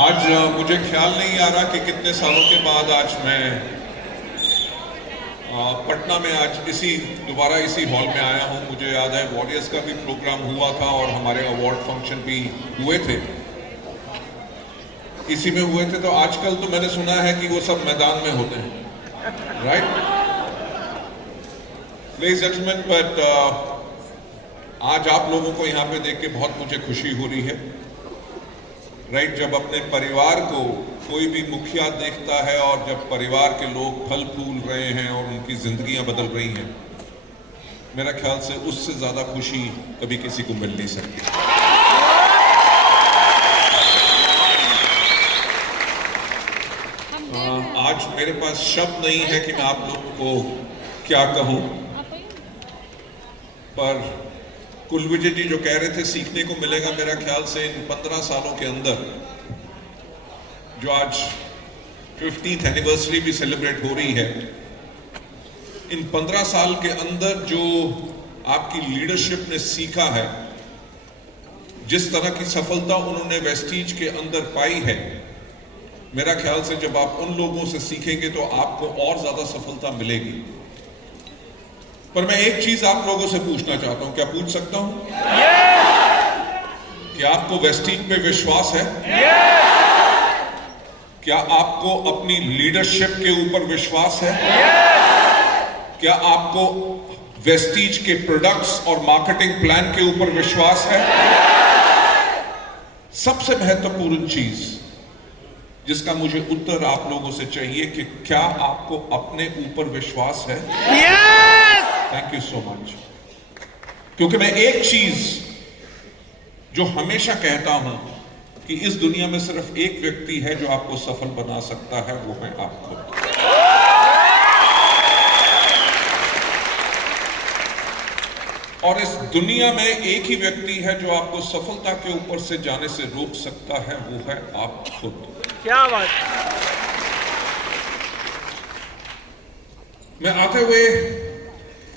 आज मुझे ख्याल नहीं आ रहा कि कितने सालों के बाद आज मैं पटना में आज दोबारा इसी हॉल में आया हूं। मुझे याद है वॉरियर्स का भी प्रोग्राम हुआ था और हमारे अवार्ड फंक्शन भी हुए थे, इसी में हुए थे। तो आजकल तो मैंने सुना है कि वो सब मैदान में होते हैं, right ladies and gentleman. But आज आप लोगों को यहाँ पे देख के बहुत मुझे खुशी हो रही है, राइट। जब अपने परिवार को कोई भी मुखिया देखता है और जब परिवार के लोग फल फूल रहे हैं और उनकी जिंदगियां बदल रही हैं, मेरा ख्याल से उससे ज्यादा खुशी कभी किसी को मिल नहीं सकती। आज मेरे पास शब्द नहीं है कि मैं आप लोगों को क्या कहूं, पर कुलविजय जी जो कह रहे थे सीखने को मिलेगा, मेरा ख्याल से इन 15 सालों के अंदर जो आज 50th एनिवर्सरी भी सेलिब्रेट हो रही है, इन 15 साल के अंदर जो आपकी लीडरशिप ने सीखा है, जिस तरह की सफलता उन्होंने वेस्टीज के अंदर पाई है, मेरा ख्याल से जब आप उन लोगों से सीखेंगे तो आपको और ज्यादा सफलता मिलेगी। पर मैं एक चीज आप लोगों से पूछना चाहता हूं, क्या पूछ सकता हूं? कि आपको वेस्टीज पे विश्वास है? क्या आपको अपनी लीडरशिप के ऊपर विश्वास है? क्या आपको वेस्टीज के प्रोडक्ट्स और मार्केटिंग प्लान के ऊपर विश्वास है? सबसे महत्वपूर्ण चीज जिसका मुझे उत्तर आप लोगों से चाहिए कि क्या आपको अपने ऊपर विश्वास है? Thank you so much. क्योंकि मैं एक चीज जो हमेशा कहता हूं कि इस दुनिया में सिर्फ एक व्यक्ति है जो आपको सफल बना सकता है, वो है आप खुद। और इस दुनिया में एक ही व्यक्ति है जो आपको सफलता के ऊपर से जाने से रोक सकता है, वो है आप खुद। क्या बात। मैं आते हुए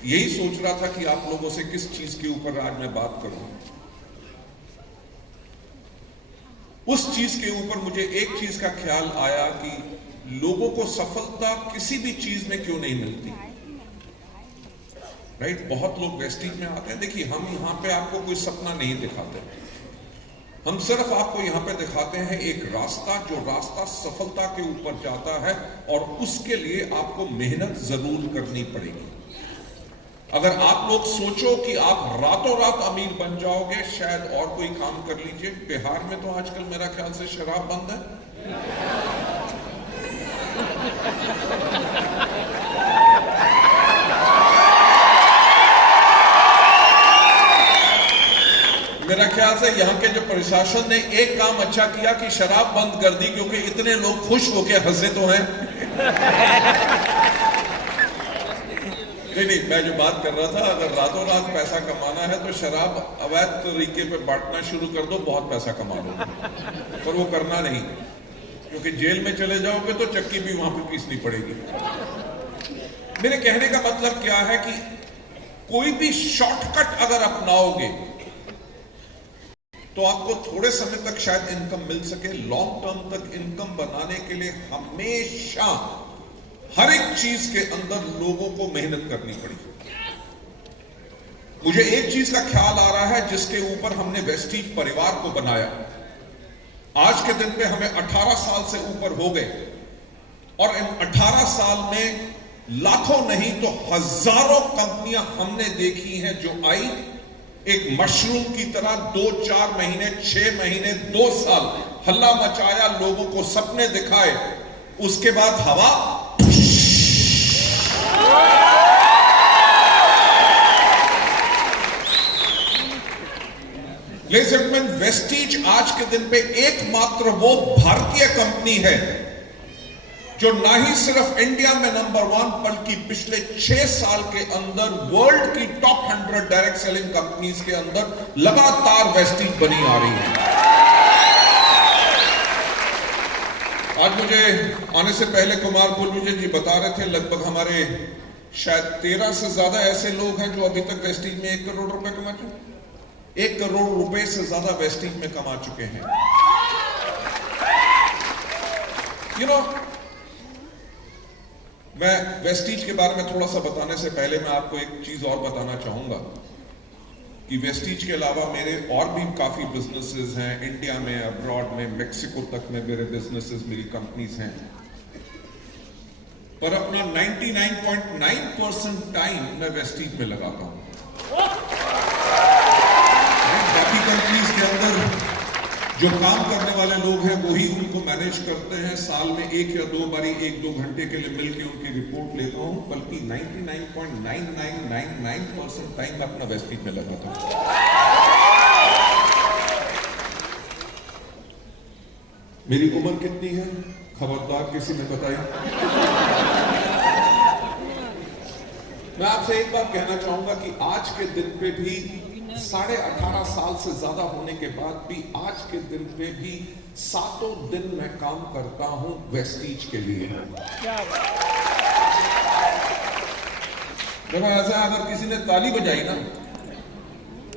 यही सोच रहा था कि आप लोगों से किस चीज के ऊपर आज मैं बात करूं। उस चीज के ऊपर मुझे एक चीज का ख्याल आया कि लोगों को सफलता किसी भी चीज में क्यों नहीं मिलती, राइट। बहुत लोग वेस्टीज में आते हैं। देखिए, हम यहां पे आपको कोई सपना नहीं दिखाते, हम सिर्फ आपको यहां पे दिखाते हैं एक रास्ता, जो रास्ता सफलता के ऊपर जाता है, और उसके लिए आपको मेहनत जरूर करनी पड़ेगी। अगर आप लोग सोचो कि आप रातों रात अमीर बन जाओगे, शायद और कोई काम कर लीजिए। बिहार में तो आजकल मेरा ख्याल से शराब बंद है। मेरा ख्याल से यहाँ के जो प्रशासन ने एक काम अच्छा किया कि शराब बंद कर दी, क्योंकि इतने लोग खुश होके हंसे तो हैं। नहीं, मैं जो बात कर रहा था, अगर रातों रात पैसा कमाना है तो शराब अवैध तरीके पे बांटना शुरू कर दो, बहुत पैसा कमा लो। पर वो करना नहीं, क्योंकि जेल में चले जाओगे तो चक्की भी वहां पे पीसनी पड़ेगी। मेरे कहने का मतलब क्या है कि कोई भी शॉर्टकट अगर अपनाओगे तो आपको थोड़े समय तक शायद इनकम मिल सके, लॉन्ग टर्म तक इनकम बनाने के लिए हमेशा हर एक चीज के अंदर लोगों को मेहनत करनी पड़ी। मुझे एक चीज का ख्याल आ रहा है जिसके ऊपर हमने वेस्टीज परिवार को बनाया। आज के दिन पे हमें 18 साल से ऊपर हो गए, और इन 18 साल में लाखों नहीं तो हजारों कंपनियां हमने देखी हैं जो आई एक मशरूम की तरह, 2-4 महीने, 6 महीने, 2 साल हल्ला मचाया, लोगों को सपने दिखाए, उसके बाद हवा। लेडीज एंड जेंटलमैन, वेस्टीज आज के दिन पे एकमात्र वो भारतीय कंपनी है जो ना ही सिर्फ इंडिया में नंबर 1, बल्कि पिछले 6 साल के अंदर वर्ल्ड की टॉप 100 डायरेक्ट सेलिंग कंपनीज के अंदर लगातार वेस्टीज बनी आ रही है। आज मुझे आने से पहले कुमार कुलविजय जी बता रहे थे, लगभग हमारे शायद 13 से ज्यादा ऐसे लोग हैं जो अभी तक वेस्टीज में 1 करोड़ रुपए कमा चुके, 1 करोड़ रुपए से ज्यादा वेस्टीज में कमा चुके हैं। यू नो, मैं वेस्टीज के बारे में थोड़ा सा बताने से पहले मैं आपको एक चीज और बताना चाहूंगा कि वेस्टीज के अलावा मेरे और भी काफी बिजनेसेस हैं इंडिया में, अब्रॉड में, मेक्सिको तक में मेरे बिजनेसेस, मेरी कंपनीज हैं, पर अपना 99.9% टाइम मैं वेस्टीज में लगाता हूं। बाकी कंपनीज के अंदर जो काम करने वाले लोग हैं वही उनको मैनेज करते हैं, साल में एक या दो बारी 1-2 घंटे के लिए मिलकर उनकी रिपोर्ट लेता हूं, बल्कि 99.9999% टाइम मैं अपना वेस्टीज में लगाता हूं। मेरी उम्र कितनी है खबरदार किसी ने बताया? मैं आपसे एक बात कहना चाहूंगा कि आज के दिन पे भी 18.5 साल से ज्यादा होने के बाद भी आज के दिन पे भी 7 दिन मैं काम करता हूं वेस्टीज के लिए। देखो ऐसा अगर किसी ने ताली बजाई ना,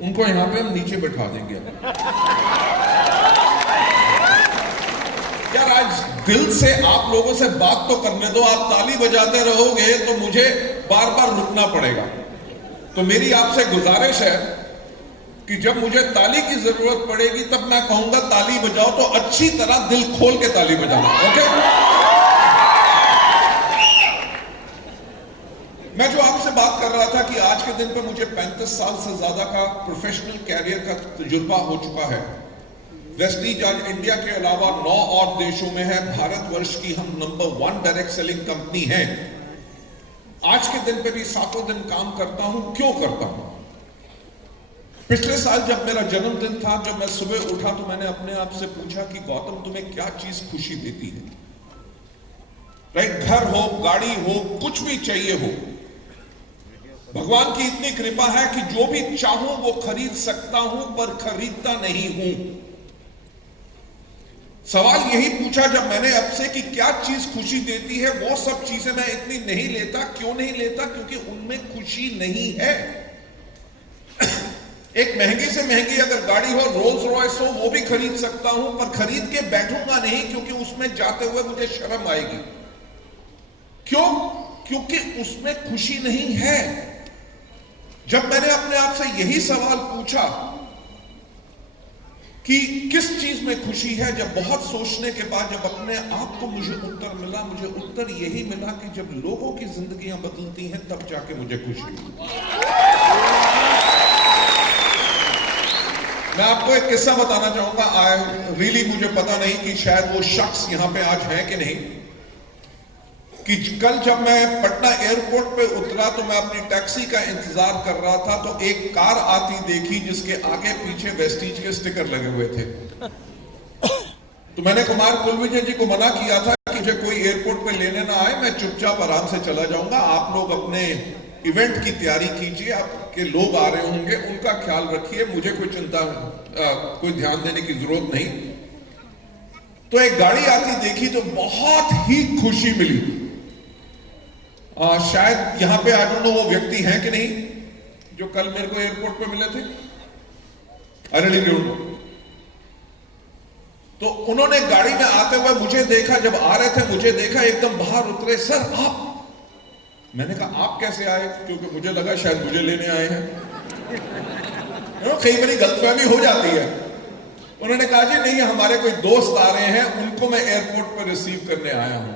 उनको यहां पे हम नीचे बैठा देंगे। यार आज दिल से आप लोगों से बात तो करने दो, आप ताली बजाते रहोगे तो मुझे बार बार रुकना पड़ेगा। तो मेरी आपसे गुजारिश है कि जब मुझे ताली की जरूरत पड़ेगी तब मैं कहूंगा ताली बजाओ, तो अच्छी तरह दिल खोल के ताली बजाना। ओके? मैं जो आपसे बात कर रहा था कि आज के दिन पे मुझे 35 साल से ज्यादा का प्रोफेशनल कैरियर का तजुर्बा हो चुका है। वेस्टीज आज इंडिया के अलावा 9 और देशों में है। भारतवर्ष की हम नंबर 1 डायरेक्ट सेलिंग कंपनी है। आज के दिन पे भी 7 दिन काम करता हूं। क्यों करता हूं? पिछले साल जब मेरा जन्मदिन था, जब मैं सुबह उठा तो मैंने अपने आप से पूछा कि गौतम तुम्हें क्या चीज खुशी देती है? राइट, घर हो, गाड़ी हो, कुछ भी चाहिए हो, भगवान की इतनी कृपा है कि जो भी चाहूं वो खरीद सकता हूं, पर खरीदता नहीं हूं। सवाल यही पूछा जब मैंने आपसे कि क्या चीज खुशी देती है, वो सब चीजें मैं इतनी नहीं लेता। क्यों नहीं लेता? क्योंकि उनमें खुशी नहीं है। एक महंगी से महंगी अगर गाड़ी हो, रोल्स रॉयस हो, वो भी खरीद सकता हूं, पर खरीद के बैठूंगा नहीं, क्योंकि उसमें जाते हुए मुझे शर्म आएगी। क्यों? क्योंकि उसमें खुशी नहीं है। जब मैंने अपने आप से यही सवाल पूछा कि किस चीज में खुशी है, जब बहुत सोचने के बाद जब अपने आप को मुझे उत्तर मिला, मुझे उत्तर यही मिला कि जब लोगों की जिंदगियां बदलती हैं तब जाके मुझे खुशी मिलती। मैं आपको एक किस्सा बताना चाहूंगा। मुझे पता नहीं कि शायद वो शख्स यहां पे आज है कि नहीं, कि कल जब मैं पटना एयरपोर्ट पे उतरा तो मैं अपनी टैक्सी का इंतजार कर रहा था, तो एक कार आती देखी जिसके आगे पीछे वेस्टीज के स्टिकर लगे हुए थे। तो मैंने कुमार कुलविजय जी को मना किया था कि मुझे कोई एयरपोर्ट पे लेने ना आए, मैं चुपचाप आराम से चला जाऊंगा, आप लोग अपने इवेंट की तैयारी कीजिए, आपके लोग आ रहे होंगे, उनका ख्याल रखिए, मुझे कोई चिंता कोई ध्यान देने की जरूरत नहीं। तो एक गाड़ी आती देखी तो बहुत ही खुशी मिली। शायद यहां पे आई डोंट नो वो व्यक्ति हैं कि नहीं जो कल मेरे को एयरपोर्ट पे मिले थे। अरे तो उन्होंने गाड़ी में आते हुए मुझे देखा, जब आ रहे थे मुझे देखा, एकदम बाहर उतरे, सर आप। मैंने कहा आप कैसे आए? क्योंकि मुझे लगा शायद मुझे लेने आए हैं। कई बार गलतफहमी हो जाती है। उन्होंने कहा जी नहीं, हमारे कोई दोस्त आ रहे हैं, उनको मैं एयरपोर्ट पर रिसीव करने आया हूं।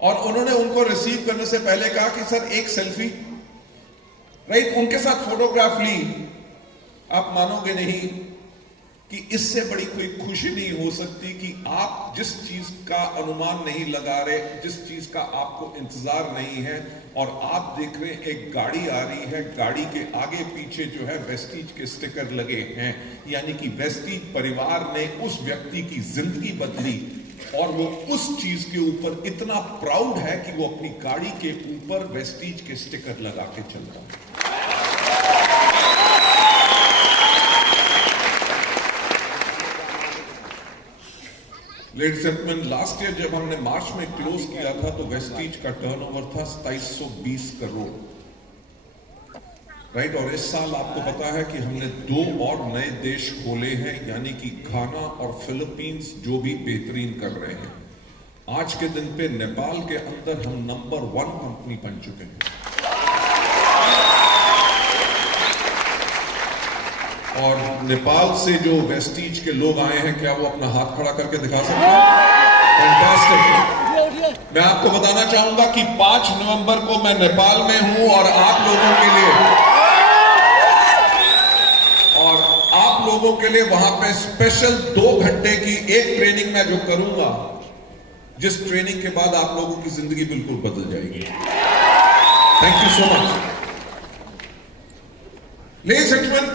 और उन्होंने उनको रिसीव करने से पहले कहा कि सर एक सेल्फी। राइट, उनके साथ फोटोग्राफ ली। आप मानोगे नहीं कि इससे बड़ी कोई खुशी नहीं हो सकती कि आप जिस चीज का अनुमान नहीं लगा रहे, जिस चीज का आपको इंतजार नहीं है, और आप देख रहे हैं एक गाड़ी आ रही है, गाड़ी के आगे पीछे जो है वेस्टीज के स्टिकर लगे हैं, यानी कि वेस्टीज परिवार ने उस व्यक्ति की जिंदगी बदली, और वो उस चीज के ऊपर इतना प्राउड है कि वो अपनी गाड़ी के ऊपर वेस्टीज के स्टिकर लगा के चलता है। Ladies and gentleman, last year जब हमने मार्च में क्लोज किया था तो वेस्टीज का टर्नओवर था 2720 करोड़। राइट, और इस साल आपको पता है कि हमने 2 और नए देश खोले हैं, यानी कि घाना और फिलीपींस, जो भी बेहतरीन कर रहे हैं। आज के दिन पे नेपाल के अंदर हम नंबर 1 कंपनी बन चुके हैं। और नेपाल से जो वेस्टीज के लोग आए हैं, क्या वो अपना हाथ खड़ा करके दिखा सकते हैं? फैंटास्टिक। मैं आपको बताना चाहूंगा कि 5 नवंबर को मैं नेपाल में हूं और आप लोगों के लिए वहां पे स्पेशल 2 घंटे की एक ट्रेनिंग मैं जो करूंगा, जिस ट्रेनिंग के बाद आप लोगों की जिंदगी बिल्कुल बदल जाएगी। Thank you so much. Ladies and gentleman,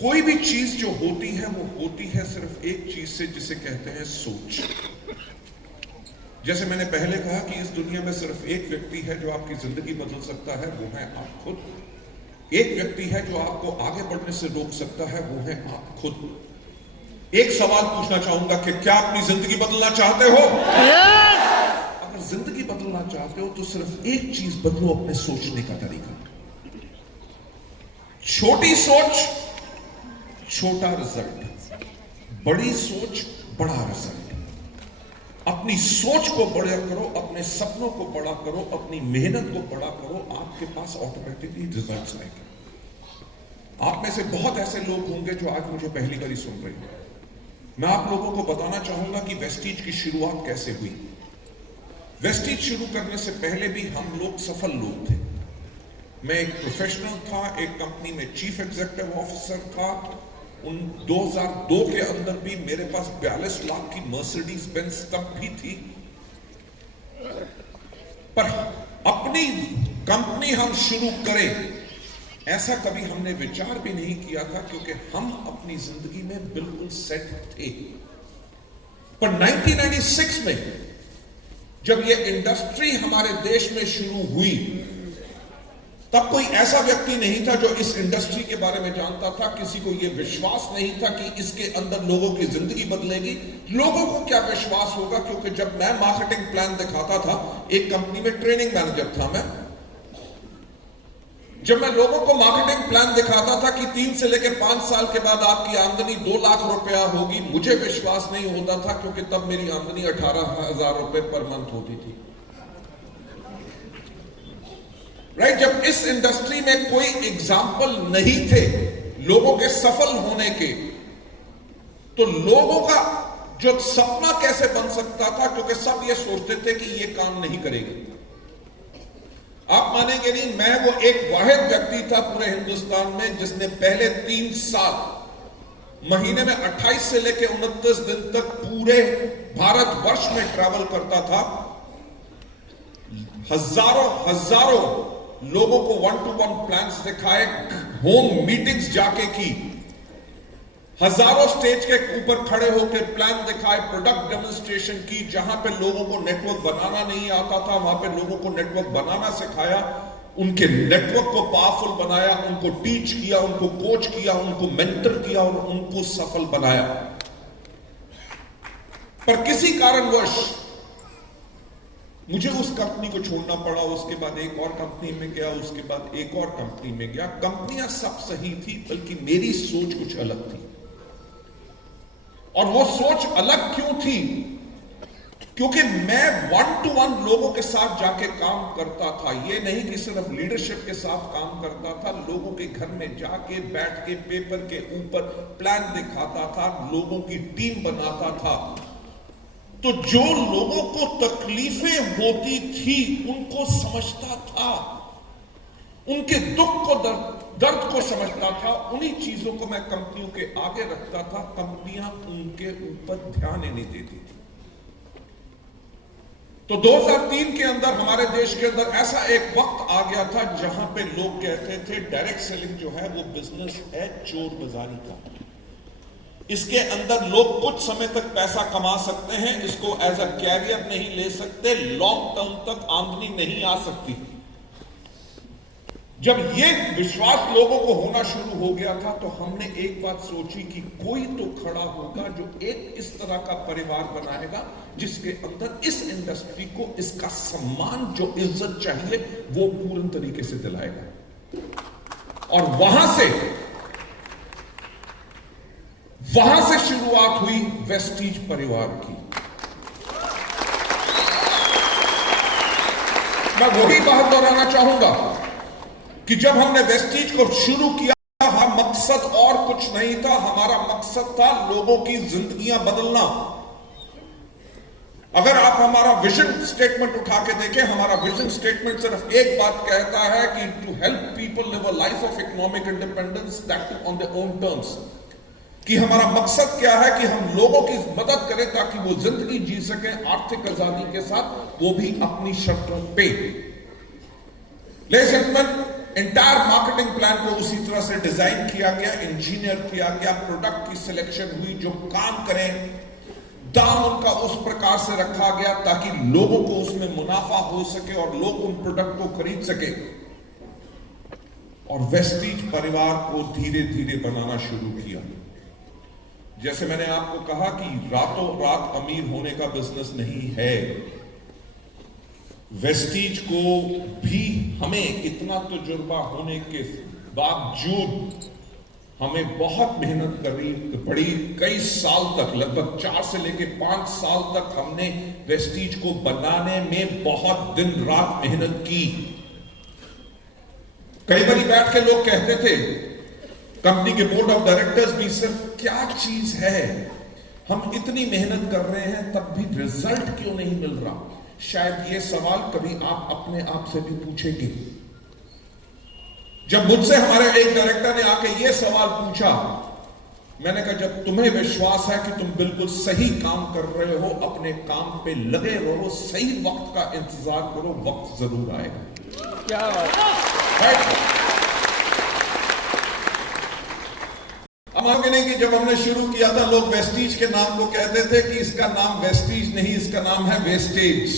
कोई भी चीज जो होती है वो होती है सिर्फ एक चीज से, जिसे कहते हैं सोच। जैसे मैंने पहले कहा कि इस दुनिया में सिर्फ एक व्यक्ति है जो आपकी जिंदगी बदल सकता है, वो है आप खुद। एक व्यक्ति है जो आपको आगे बढ़ने से रोक सकता है, वो है आप खुद। एक सवाल पूछना चाहूंगा कि क्या अपनी जिंदगी बदलना चाहते हो? अगर जिंदगी बदलना चाहते हो तो सिर्फ एक चीज बदलो, अपने सोचने का तरीका। छोटी सोच, छोटा रिजल्ट। बड़ी सोच, बड़ा रिजल्ट। अपनी सोच को बड़ा करो, अपने सपनों को बड़ा करो, अपनी मेहनत को बड़ा करो, आपके पास ऑटोमेटिकली रिजल्ट्स आएंगे। आप में से बहुत ऐसे लोग होंगे जो आज मुझे पहली बार सुन रहे हैं। मैं आप लोगों को बताना चाहूंगा कि वेस्टीज की शुरुआत कैसे हुई। वेस्टीज शुरू करने से पहले भी हम लोग सफल लोग थे। मैं एक प्रोफेशनल था, एक कंपनी में चीफ एग्जीक्यूटिव ऑफिसर था। 2002 के अंदर भी मेरे पास 42 लाख की मर्सिडीज बेंज तब भी थी। पर अपनी कंपनी हम शुरू करें, ऐसा कभी हमने विचार भी नहीं किया था, क्योंकि हम अपनी जिंदगी में बिल्कुल सेट थे। पर 1996 में जब यह इंडस्ट्री हमारे देश में शुरू हुई, तब कोई ऐसा व्यक्ति नहीं था जो इस इंडस्ट्री के बारे में जानता था। किसी को यह विश्वास नहीं था कि इसके अंदर लोगों की जिंदगी बदलेगी। लोगों को क्या विश्वास होगा, क्योंकि जब मैं मार्केटिंग प्लान दिखाता था, एक कंपनी में ट्रेनिंग मैनेजर था मैं, जब मैं लोगों को मार्केटिंग प्लान दिखाता था कि 3 से लेकर 5 साल के बाद आपकी आमदनी 2 लाख रुपया होगी, मुझे विश्वास नहीं होता था, क्योंकि तब मेरी आमदनी 18,000 रुपए पर मंथ होती थी। राइट? जब इस इंडस्ट्री में कोई एग्जाम्पल नहीं थे लोगों के सफल होने के, तो लोगों का जो सपना कैसे बन सकता था, क्योंकि सब ये सोचते थे कि ये काम नहीं करेंगे। आप मानेंगे नहीं, मैं वो एक वाहिद व्यक्ति था पूरे हिंदुस्तान में जिसने पहले 3 साल महीने में 28 से लेकर 29 दिन तक पूरे भारतवर्ष में ट्रैवल करता था। हजारों लोगों को 1-to-1 प्लान्स दिखाए, होम मीटिंग्स जाके की, हजारों स्टेज के ऊपर खड़े होकर प्लान दिखाए, प्रोडक्ट डेमोन्स्ट्रेशन की। जहां पे लोगों को नेटवर्क बनाना नहीं आता था, वहां पे लोगों को नेटवर्क बनाना सिखाया, उनके नेटवर्क को पावरफुल बनाया, उनको टीच किया, उनको कोच किया, उनको मेंटर किया और उनको सफल बनाया। पर किसी कारणवश मुझे उस कंपनी को छोड़ना पड़ा। उसके बाद एक और कंपनी में गया, उसके बाद एक और कंपनी में गया। कंपनियां सब सही थी, बल्कि मेरी सोच कुछ अलग थी। और वो सोच अलग क्यों थी? क्योंकि मैं 1-to-1 लोगों के साथ जाके काम करता था। ये नहीं कि सिर्फ लीडरशिप के साथ काम करता था, लोगों के घर में जाके बैठ के पेपर के ऊपर प्लान दिखाता था, लोगों की टीम बनाता था। तो जो लोगों को तकलीफें होती थी उनको समझता था, उनके दुख को दर्द को समझता था। उन्हीं चीजों को मैं कंपनियों के आगे रखता था। कंपनियां उनके ऊपर ध्यान ही नहीं देती थी। तो 2003 के अंदर हमारे देश के अंदर ऐसा एक वक्त आ गया था जहां पे लोग कहते थे डायरेक्ट सेलिंग जो है वो बिजनेस है चोर बाजारी का। इसके अंदर लोग कुछ समय तक पैसा कमा सकते हैं, इसको एज अ कैरियर नहीं ले सकते, लॉन्ग टर्म तक आमदनी नहीं आ सकती। जब यह विश्वास लोगों को होना शुरू हो गया था तो हमने एक बात सोची कि कोई तो खड़ा होगा जो एक इस तरह का परिवार बनाएगा जिसके अंदर इस इंडस्ट्री को इसका सम्मान, जो इज्जत चाहिए, वो पूर्ण तरीके से दिलाएगा। और वहां से शुरुआत हुई वेस्टीज परिवार की। मैं वही बात दोहराना चाहूंगा कि जब हमने वेस्टीज को शुरू किया, मकसद और कुछ नहीं था, हमारा मकसद था लोगों की जिंदगियां बदलना। अगर आप हमारा विजन स्टेटमेंट उठा के देखें, हमारा विजन स्टेटमेंट सिर्फ एक बात कहता है कि to help people live a life of economic independence that on their own terms. कि हमारा मकसद क्या है कि हम लोगों की मदद करें ताकि वो जिंदगी जी सके आर्थिक आजादी के साथ, वो भी अपनी शर्तों पे। एंटायर मार्केटिंग प्लान को उसी तरह से डिजाइन किया गया, इंजीनियर किया गया, प्रोडक्ट की सिलेक्शन हुई जो काम करें, दाम उनका उस प्रकार से रखा गया ताकि लोगों को उसमें मुनाफा हो सके और लोग उन प्रोडक्ट को खरीद सके। और वेस्टीज परिवार को धीरे धीरे बनाना शुरू किया। जैसे मैंने आपको कहा कि रातों रात अमीर होने का बिजनेस नहीं है। वेस्टीज को भी हमें इतना तजुर्बा होने के बावजूद हमें बहुत मेहनत करनी पड़ी। कई साल तक, लगभग 4 से लेकर 5 साल तक हमने वेस्टीज को बनाने में बहुत दिन रात मेहनत की। कई बार बैठ के लोग कहते थे, कंपनी के बोर्ड ऑफ डायरेक्टर्स भी, सर क्या चीज है, हम इतनी मेहनत कर रहे हैं तब भी रिजल्ट क्यों नहीं मिल रहा। शायद ये सवाल कभी आप अपने आप से भी पूछेंगे। जब मुझसे हमारे एक डायरेक्टर ने आके ये सवाल पूछा, मैंने कहा जब तुम्हें विश्वास है कि तुम बिल्कुल सही काम कर रहे हो, अपने काम पे लगे रहो, सही वक्त का इंतजार करो, वक्त जरूर आएगा। क्या बात। मानोगे नहीं कि जब हमने शुरू किया था लोग वेस्टीज के नाम को कहते थे कि इसका नाम वेस्टीज नहीं, इसका नाम है वेस्टेज,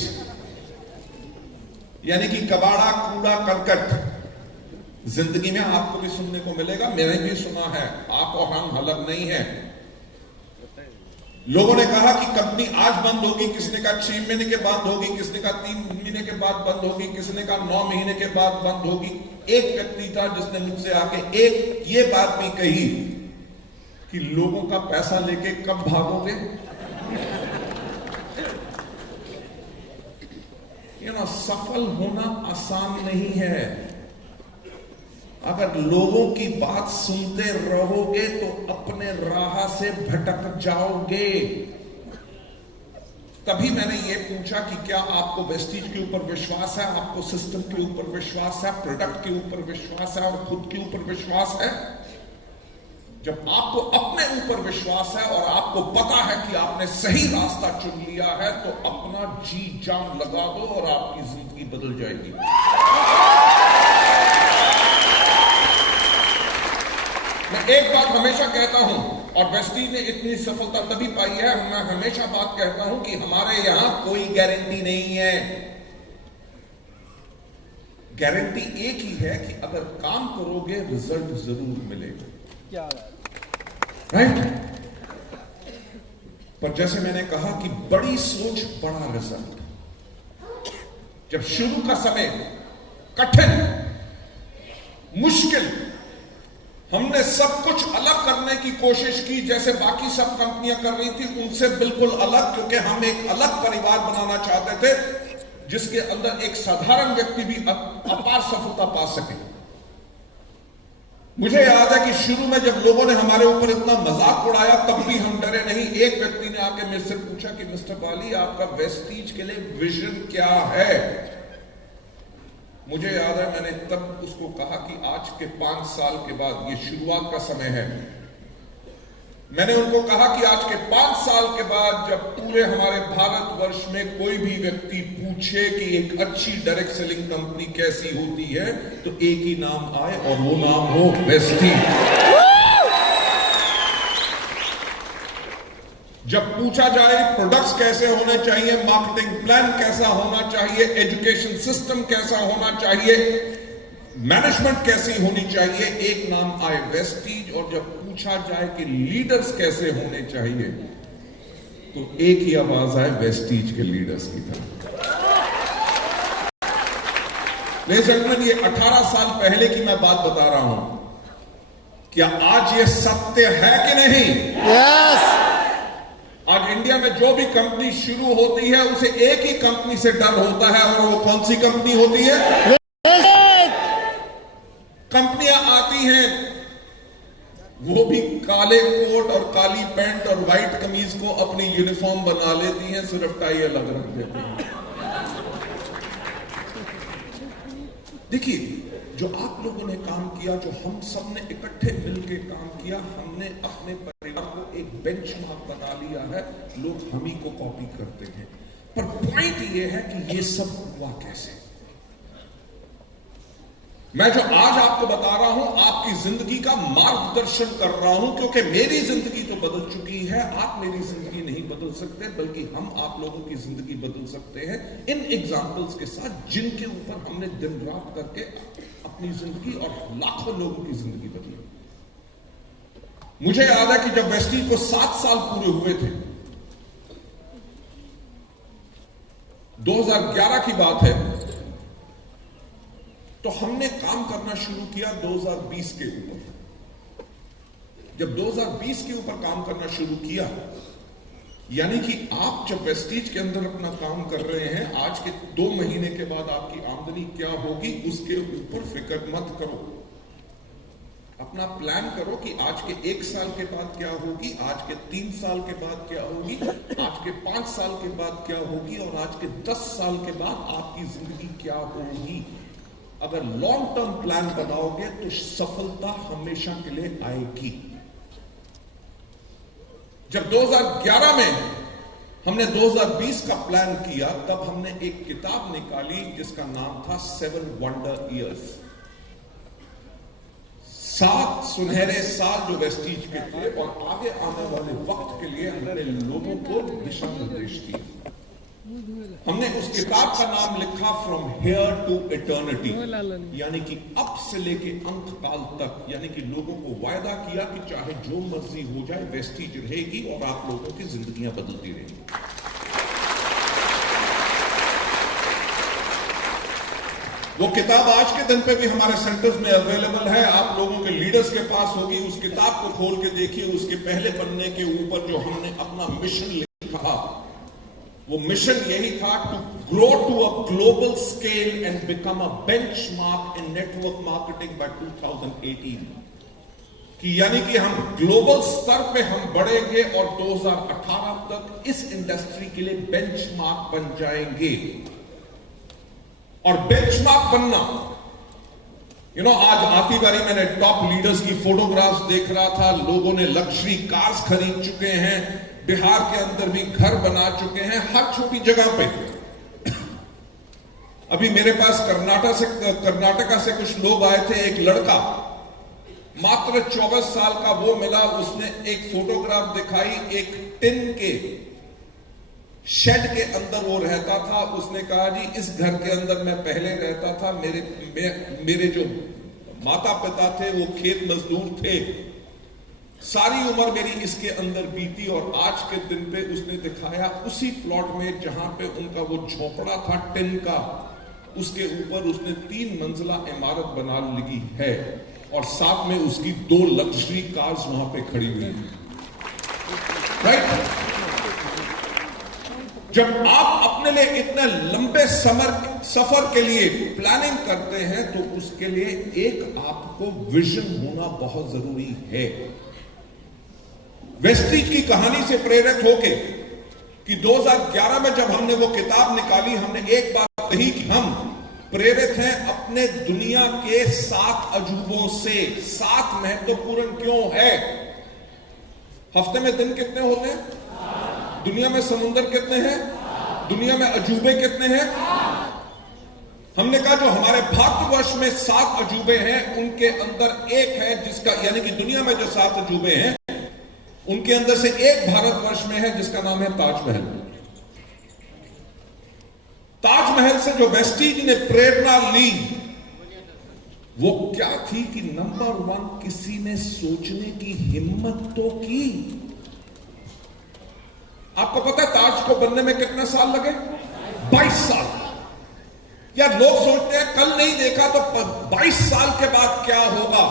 यानी कि कबाड़ा, कूड़ा करकट। जिंदगी में आपको भी सुनने को मिलेगा, मैंने भी सुना है, आप और हम अलग नहीं है। लोगों ने कहा कि कंपनी आज बंद होगी, किसने कहा 6 महीने के बाद होगी, किसने कहा 3 महीने के बाद बंद होगी, किसने कहा 9 महीने के बाद बंद होगी। एक व्यक्ति था जिसने मुझसे आके एक ये बात भी कही कि लोगों का पैसा लेके कब भागोगे। सफल होना आसान नहीं है। अगर लोगों की बात सुनते रहोगे तो अपने राह से भटक जाओगे। तभी मैंने ये पूछा कि क्या आपको वेस्टीज के ऊपर विश्वास है, आपको सिस्टम के ऊपर विश्वास है, प्रोडक्ट के ऊपर विश्वास है और खुद के ऊपर विश्वास है। जब आपको अपने ऊपर विश्वास है और आपको पता है कि आपने सही रास्ता चुन लिया है, तो अपना जी जान लगा दो और आपकी जिंदगी बदल जाएगी। मैं एक बात हमेशा कहता हूं, और वेस्टीज ने इतनी सफलता तभी पाई है, मैं हमेशा बात कहता हूं कि हमारे यहां कोई गारंटी नहीं है। गारंटी एक ही है कि अगर काम करोगे रिजल्ट जरूर मिलेगा। क्या राइट? पर जैसे मैंने कहा कि बड़ी सोच बड़ा रिजल्ट। जब शुरू का समय कठिन, मुश्किल, हमने सब कुछ अलग करने की कोशिश की, जैसे बाकी सब कंपनियां कर रही थी उनसे बिल्कुल अलग, क्योंकि हम एक अलग परिवार बनाना चाहते थे जिसके अंदर एक साधारण व्यक्ति भी अपार सफलता पा सके। मुझे याद है कि शुरू में जब लोगों ने हमारे ऊपर इतना मजाक उड़ाया तब भी हम डरे नहीं। एक व्यक्ति ने आके मेरे से पूछा कि मिस्टर बाली, आपका वेस्टीज के लिए विजन क्या है। मुझे याद है मैंने तब उसको कहा कि आज के 5 साल के बाद, ये शुरुआत का समय है, मैंने उनको कहा कि आज के 5 साल के बाद जब पूरे हमारे भारतवर्ष में कोई भी व्यक्ति पूछे कि एक अच्छी डायरेक्ट सेलिंग कंपनी कैसी होती है, तो एक ही नाम आए और वो नाम हो वेस्टीज। जब पूछा जाए प्रोडक्ट्स कैसे होने चाहिए, मार्केटिंग प्लान कैसा होना चाहिए, एजुकेशन सिस्टम कैसा होना चाहिए, मैनेजमेंट कैसी होनी चाहिए, एक नाम आए वेस्टीज। और जब पूछा जाए कि लीडर्स कैसे होने चाहिए, तो एक ही आवाज आए वेस्टीज के लीडर्स की तरह। ये 18 साल पहले की मैं बात बता रहा हूं। क्या आज ये सत्य है कि नहीं? यस। आज आज इंडिया में जो भी कंपनी शुरू होती है उसे एक ही कंपनी से डर होता है, और वो कौन सी कंपनी होती है? कंपनियां आती हैं, वो भी काले कोट और काली पैंट और व्हाइट कमीज को अपनी यूनिफॉर्म बना लेती हैं, सिर्फ टाई अलग रख देती हैं। देखिए, जो आप लोगों ने काम किया, जो हम सब ने इकट्ठे मिलकर काम किया, हमने अपने परिवार को एक बेंचमार्क बना लिया है। लोग हम ही को कॉपी करते हैं, पर पॉइंट ये है कि ये सब हुआ कैसे। मैं जो आज आपको बता रहा हूं, आपकी जिंदगी का मार्गदर्शन कर रहा हूं, क्योंकि मेरी जिंदगी तो बदल चुकी है। आप मेरी जिंदगी नहीं बदल सकते, बल्कि हम आप लोगों की जिंदगी बदल सकते हैं इन एग्जाम्पल्स के साथ, जिनके ऊपर हमने दिन रात करके अपनी जिंदगी और लाखों लोगों की जिंदगी बदली। मुझे याद है कि जब वेस्टीज को 7 साल पूरे हुए थे, 2011 की बात है, तो हमने काम करना शुरू किया 2020 के ऊपर। जब 2020 के ऊपर काम करना शुरू किया, यानी कि आप जब वेस्टीज के अंदर अपना काम कर रहे हैं, आज के 2 महीने के बाद आपकी आमदनी क्या होगी उसके ऊपर फिक्र मत करो। अपना प्लान करो कि आज के 1 साल के बाद क्या होगी, आज के 3 साल के बाद क्या होगी, आज के 5 साल के बाद क्या होगी, और आज के 10 साल के बाद आपकी जिंदगी क्या होगी। अगर लॉन्ग टर्म प्लान बनाओगे तो सफलता हमेशा के लिए आएगी। जब 2011 में हमने 2020 का प्लान किया, तब हमने एक किताब निकाली जिसका नाम था 7 वंडर ईयर्स। 7 सुनहरे साल जो वेस्टीज के थे, और आगे आने वाले वक्त के लिए हमने लोगों को दिशा निर्देश दिए। हमने उस किताब का नाम लिखा फ्रॉम हियर टू इटर्निटी, यानी कि अब से लेके अंत काल तक। यानी कि लोगों को वायदा किया कि चाहे जो मर्जी हो जाए, वेस्टीज रहेगी और आप लोगों की जिंदगियां बदलती रहेंगी। वो किताब आज के दिन पे भी हमारे सेंटर्स में अवेलेबल है, आप लोगों के लीडर्स के पास होगी। उस किताब को खोल के देखिए, उसके पहले पन्ने के ऊपर जो हमने अपना मिशन लिखा, वो मिशन यही था, to grow to a global scale and become a benchmark in network marketing by 2018। कि यानी कि हम ग्लोबल स्तर पे हम बढ़ेंगे और 2018 तक इस इंडस्ट्री के लिए बेंचमार्क बन जाएंगे। और बेंचमार्क बनना, आज आती बारी मैंने टॉप लीडर्स की फोटोग्राफ्स देख रहा था। लोगों ने लग्जरी कार्स खरीद चुके हैं, बिहार के अंदर भी घर बना चुके हैं, हर छोटी जगह पे। अभी मेरे पास कर्नाटका से कुछ लोग आए थे। एक लड़का मात्र 24 साल का वो मिला, उसने एक फोटोग्राफ दिखाई, एक टिन के शेड के अंदर वो रहता था। उसने कहा, जी इस घर के अंदर मैं पहले रहता था, मेरे जो माता पिता थे वो खेत मजदूर थे, सारी उम्र मेरी इसके अंदर बीती। और आज के दिन पे उसने दिखाया उसी प्लॉट में जहां पे उनका वो झोपड़ा था टिन का, उसके ऊपर उसने 3 मंजिला इमारत बना ली है, और साथ में उसकी 2 लग्जरी कार्स वहां पे खड़ी हुई हैं। राइट? जब आप अपने लिए इतने लंबे सफर के लिए प्लानिंग करते हैं, तो उसके लिए एक आपको विजन होना बहुत जरूरी है। वेस्टीज की कहानी से प्रेरित होके कि 2011 में जब हमने वो किताब निकाली, हमने एक बात कही कि हम प्रेरित हैं अपने दुनिया के 7 अजूबों से। 7 महत्वपूर्ण क्यों है? हफ्ते में दिन कितने होते हैं? दुनिया में समुद्र कितने हैं? दुनिया में अजूबे कितने हैं? हमने कहा जो हमारे भारतवर्ष में 7 अजूबे हैं, उनके अंदर एक है जिसका, यानी कि दुनिया में जो 7 अजूबे हैं उनके अंदर से एक भारतवर्ष में है जिसका नाम है ताजमहल। ताजमहल से जो वेस्टीज ने प्रेरणा ली वो क्या थी कि नंबर 1, किसी ने सोचने की हिम्मत तो की। आपको पता है ताज को बनने में कितने साल लगे? 22 साल। यार लोग सोचते हैं कल नहीं देखा तो 22 साल के बाद क्या होगा।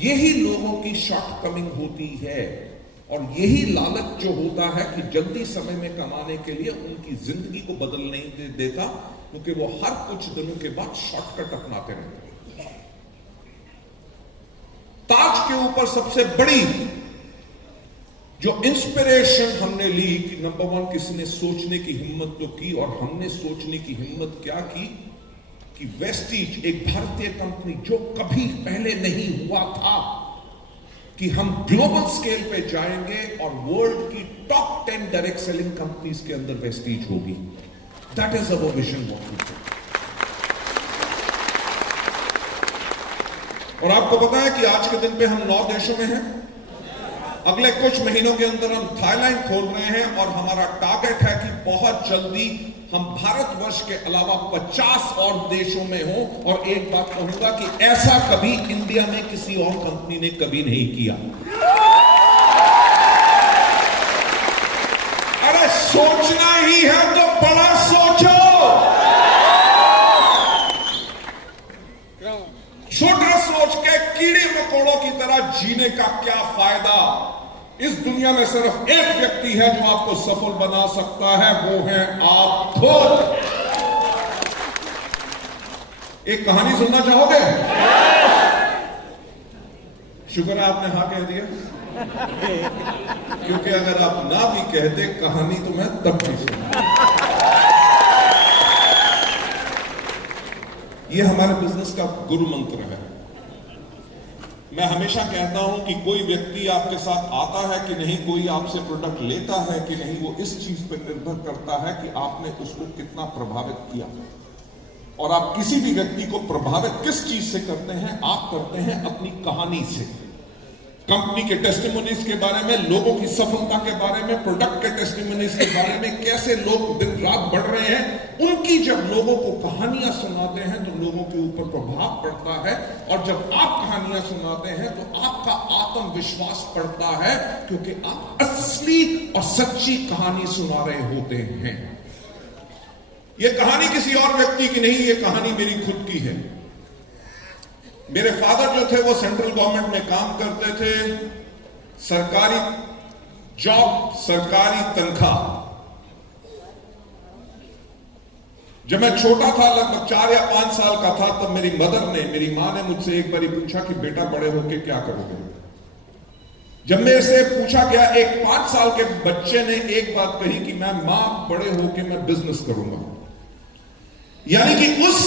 यही लोगों की शॉर्टकमिंग होती है। और यही लालच जो होता है कि जल्दी समय में कमाने के लिए उनकी जिंदगी को बदल नहीं देता, क्योंकि वो हर कुछ दिनों के बाद शॉर्टकट अपनाते रहते हैं। ताज के ऊपर सबसे बड़ी जो इंस्पिरेशन हमने ली कि नंबर 1 किसी ने सोचने की हिम्मत तो की, और हमने सोचने की हिम्मत क्या की कि वेस्टीज एक भारतीय कंपनी जो कभी पहले नहीं हुआ था कि हम ग्लोबल स्केल पे जाएंगे और वर्ल्ड की टॉप 10 डायरेक्ट सेलिंग कंपनीज के अंदर वेस्टीज होगी। That is our vision what we do. और आपको पता है कि आज के दिन पे हम 9 देशों में हैं। अगले कुछ महीनों के अंदर हम थाईलैंड खोल रहे हैं, और हमारा टारगेट है कि बहुत जल्दी हम भारतवर्ष के अलावा 50 और देशों में हो। और एक बात कहूंगा कि ऐसा कभी इंडिया में किसी और कंपनी ने कभी नहीं किया। अरे सोचना ही है तो बड़ा सोचो, छोटा सोच के कीड़े मकोड़ों की तरह जीने का क्या फायदा। इस दुनिया में सिर्फ एक व्यक्ति है जो आपको सफल बना सकता है, वो है आप खुद। एक कहानी सुनना चाहोगे? शुक्र है आपने हां कह दिया, क्योंकि अगर आप ना भी कहते कहानी तो मैं तब भी सुनता। ये हमारे बिजनेस का गुरु मंत्र है। मैं हमेशा कहता हूं कि कोई व्यक्ति आपके साथ आता है कि नहीं, कोई आपसे प्रोडक्ट लेता है कि नहीं, वो इस चीज पर निर्भर करता है कि आपने उसको कितना प्रभावित किया। और आप किसी भी व्यक्ति को प्रभावित किस चीज से करते हैं? आप करते हैं अपनी कहानी से, कंपनी के टेस्टिमोनीज के बारे में, लोगों की सफलता के बारे में, प्रोडक्ट के टेस्टिमोनीज के बारे में, कैसे लोग दिन रात बढ़ रहे हैं। उनकी जब लोगों को कहानियां सुनाते हैं तो लोगों के ऊपर प्रभाव पड़ता है, और जब आप कहानियां सुनाते हैं तो आपका आत्मविश्वास बढ़ता है, क्योंकि आप असली और सच्ची कहानी सुना रहे होते हैं। यह कहानी किसी और व्यक्ति की नहीं, यह कहानी मेरी खुद की है। मेरे फादर जो थे वो सेंट्रल गवर्नमेंट में काम करते थे, सरकारी जॉब, सरकारी तनख्वाह। जब मैं छोटा था, लगभग 4 या 5 साल का था, तब मेरी मां ने मुझसे एक बार पूछा कि बेटा बड़े होके क्या करोगे। जब मेरे से पूछा गया, एक 5 साल के बच्चे ने एक बात कही कि मैं मां बड़े होके मैं बिजनेस करूंगा। यानी कि उस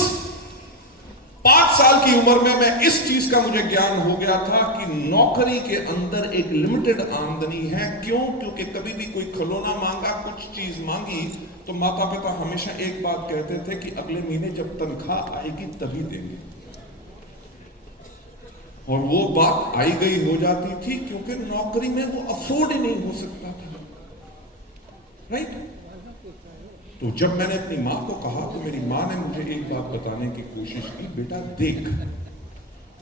5 साल की उम्र में मैं इस चीज का मुझे ज्ञान हो गया था कि नौकरी के अंदर एक लिमिटेड आमदनी है। क्यों? क्योंकि कभी भी कोई खिलौना मांगा, कुछ चीज मांगी, तो माता पिता हमेशा एक बात कहते थे कि अगले महीने जब तनख्वाह आएगी तभी देंगे। और वो बात आई गई हो जाती थी, क्योंकि नौकरी में वो अफोर्ड ही नहीं हो सकता था, राइट? तो जब मैंने अपनी मां को कहा तो मेरी मां ने मुझे एक बात बताने की कोशिश की, बेटा देख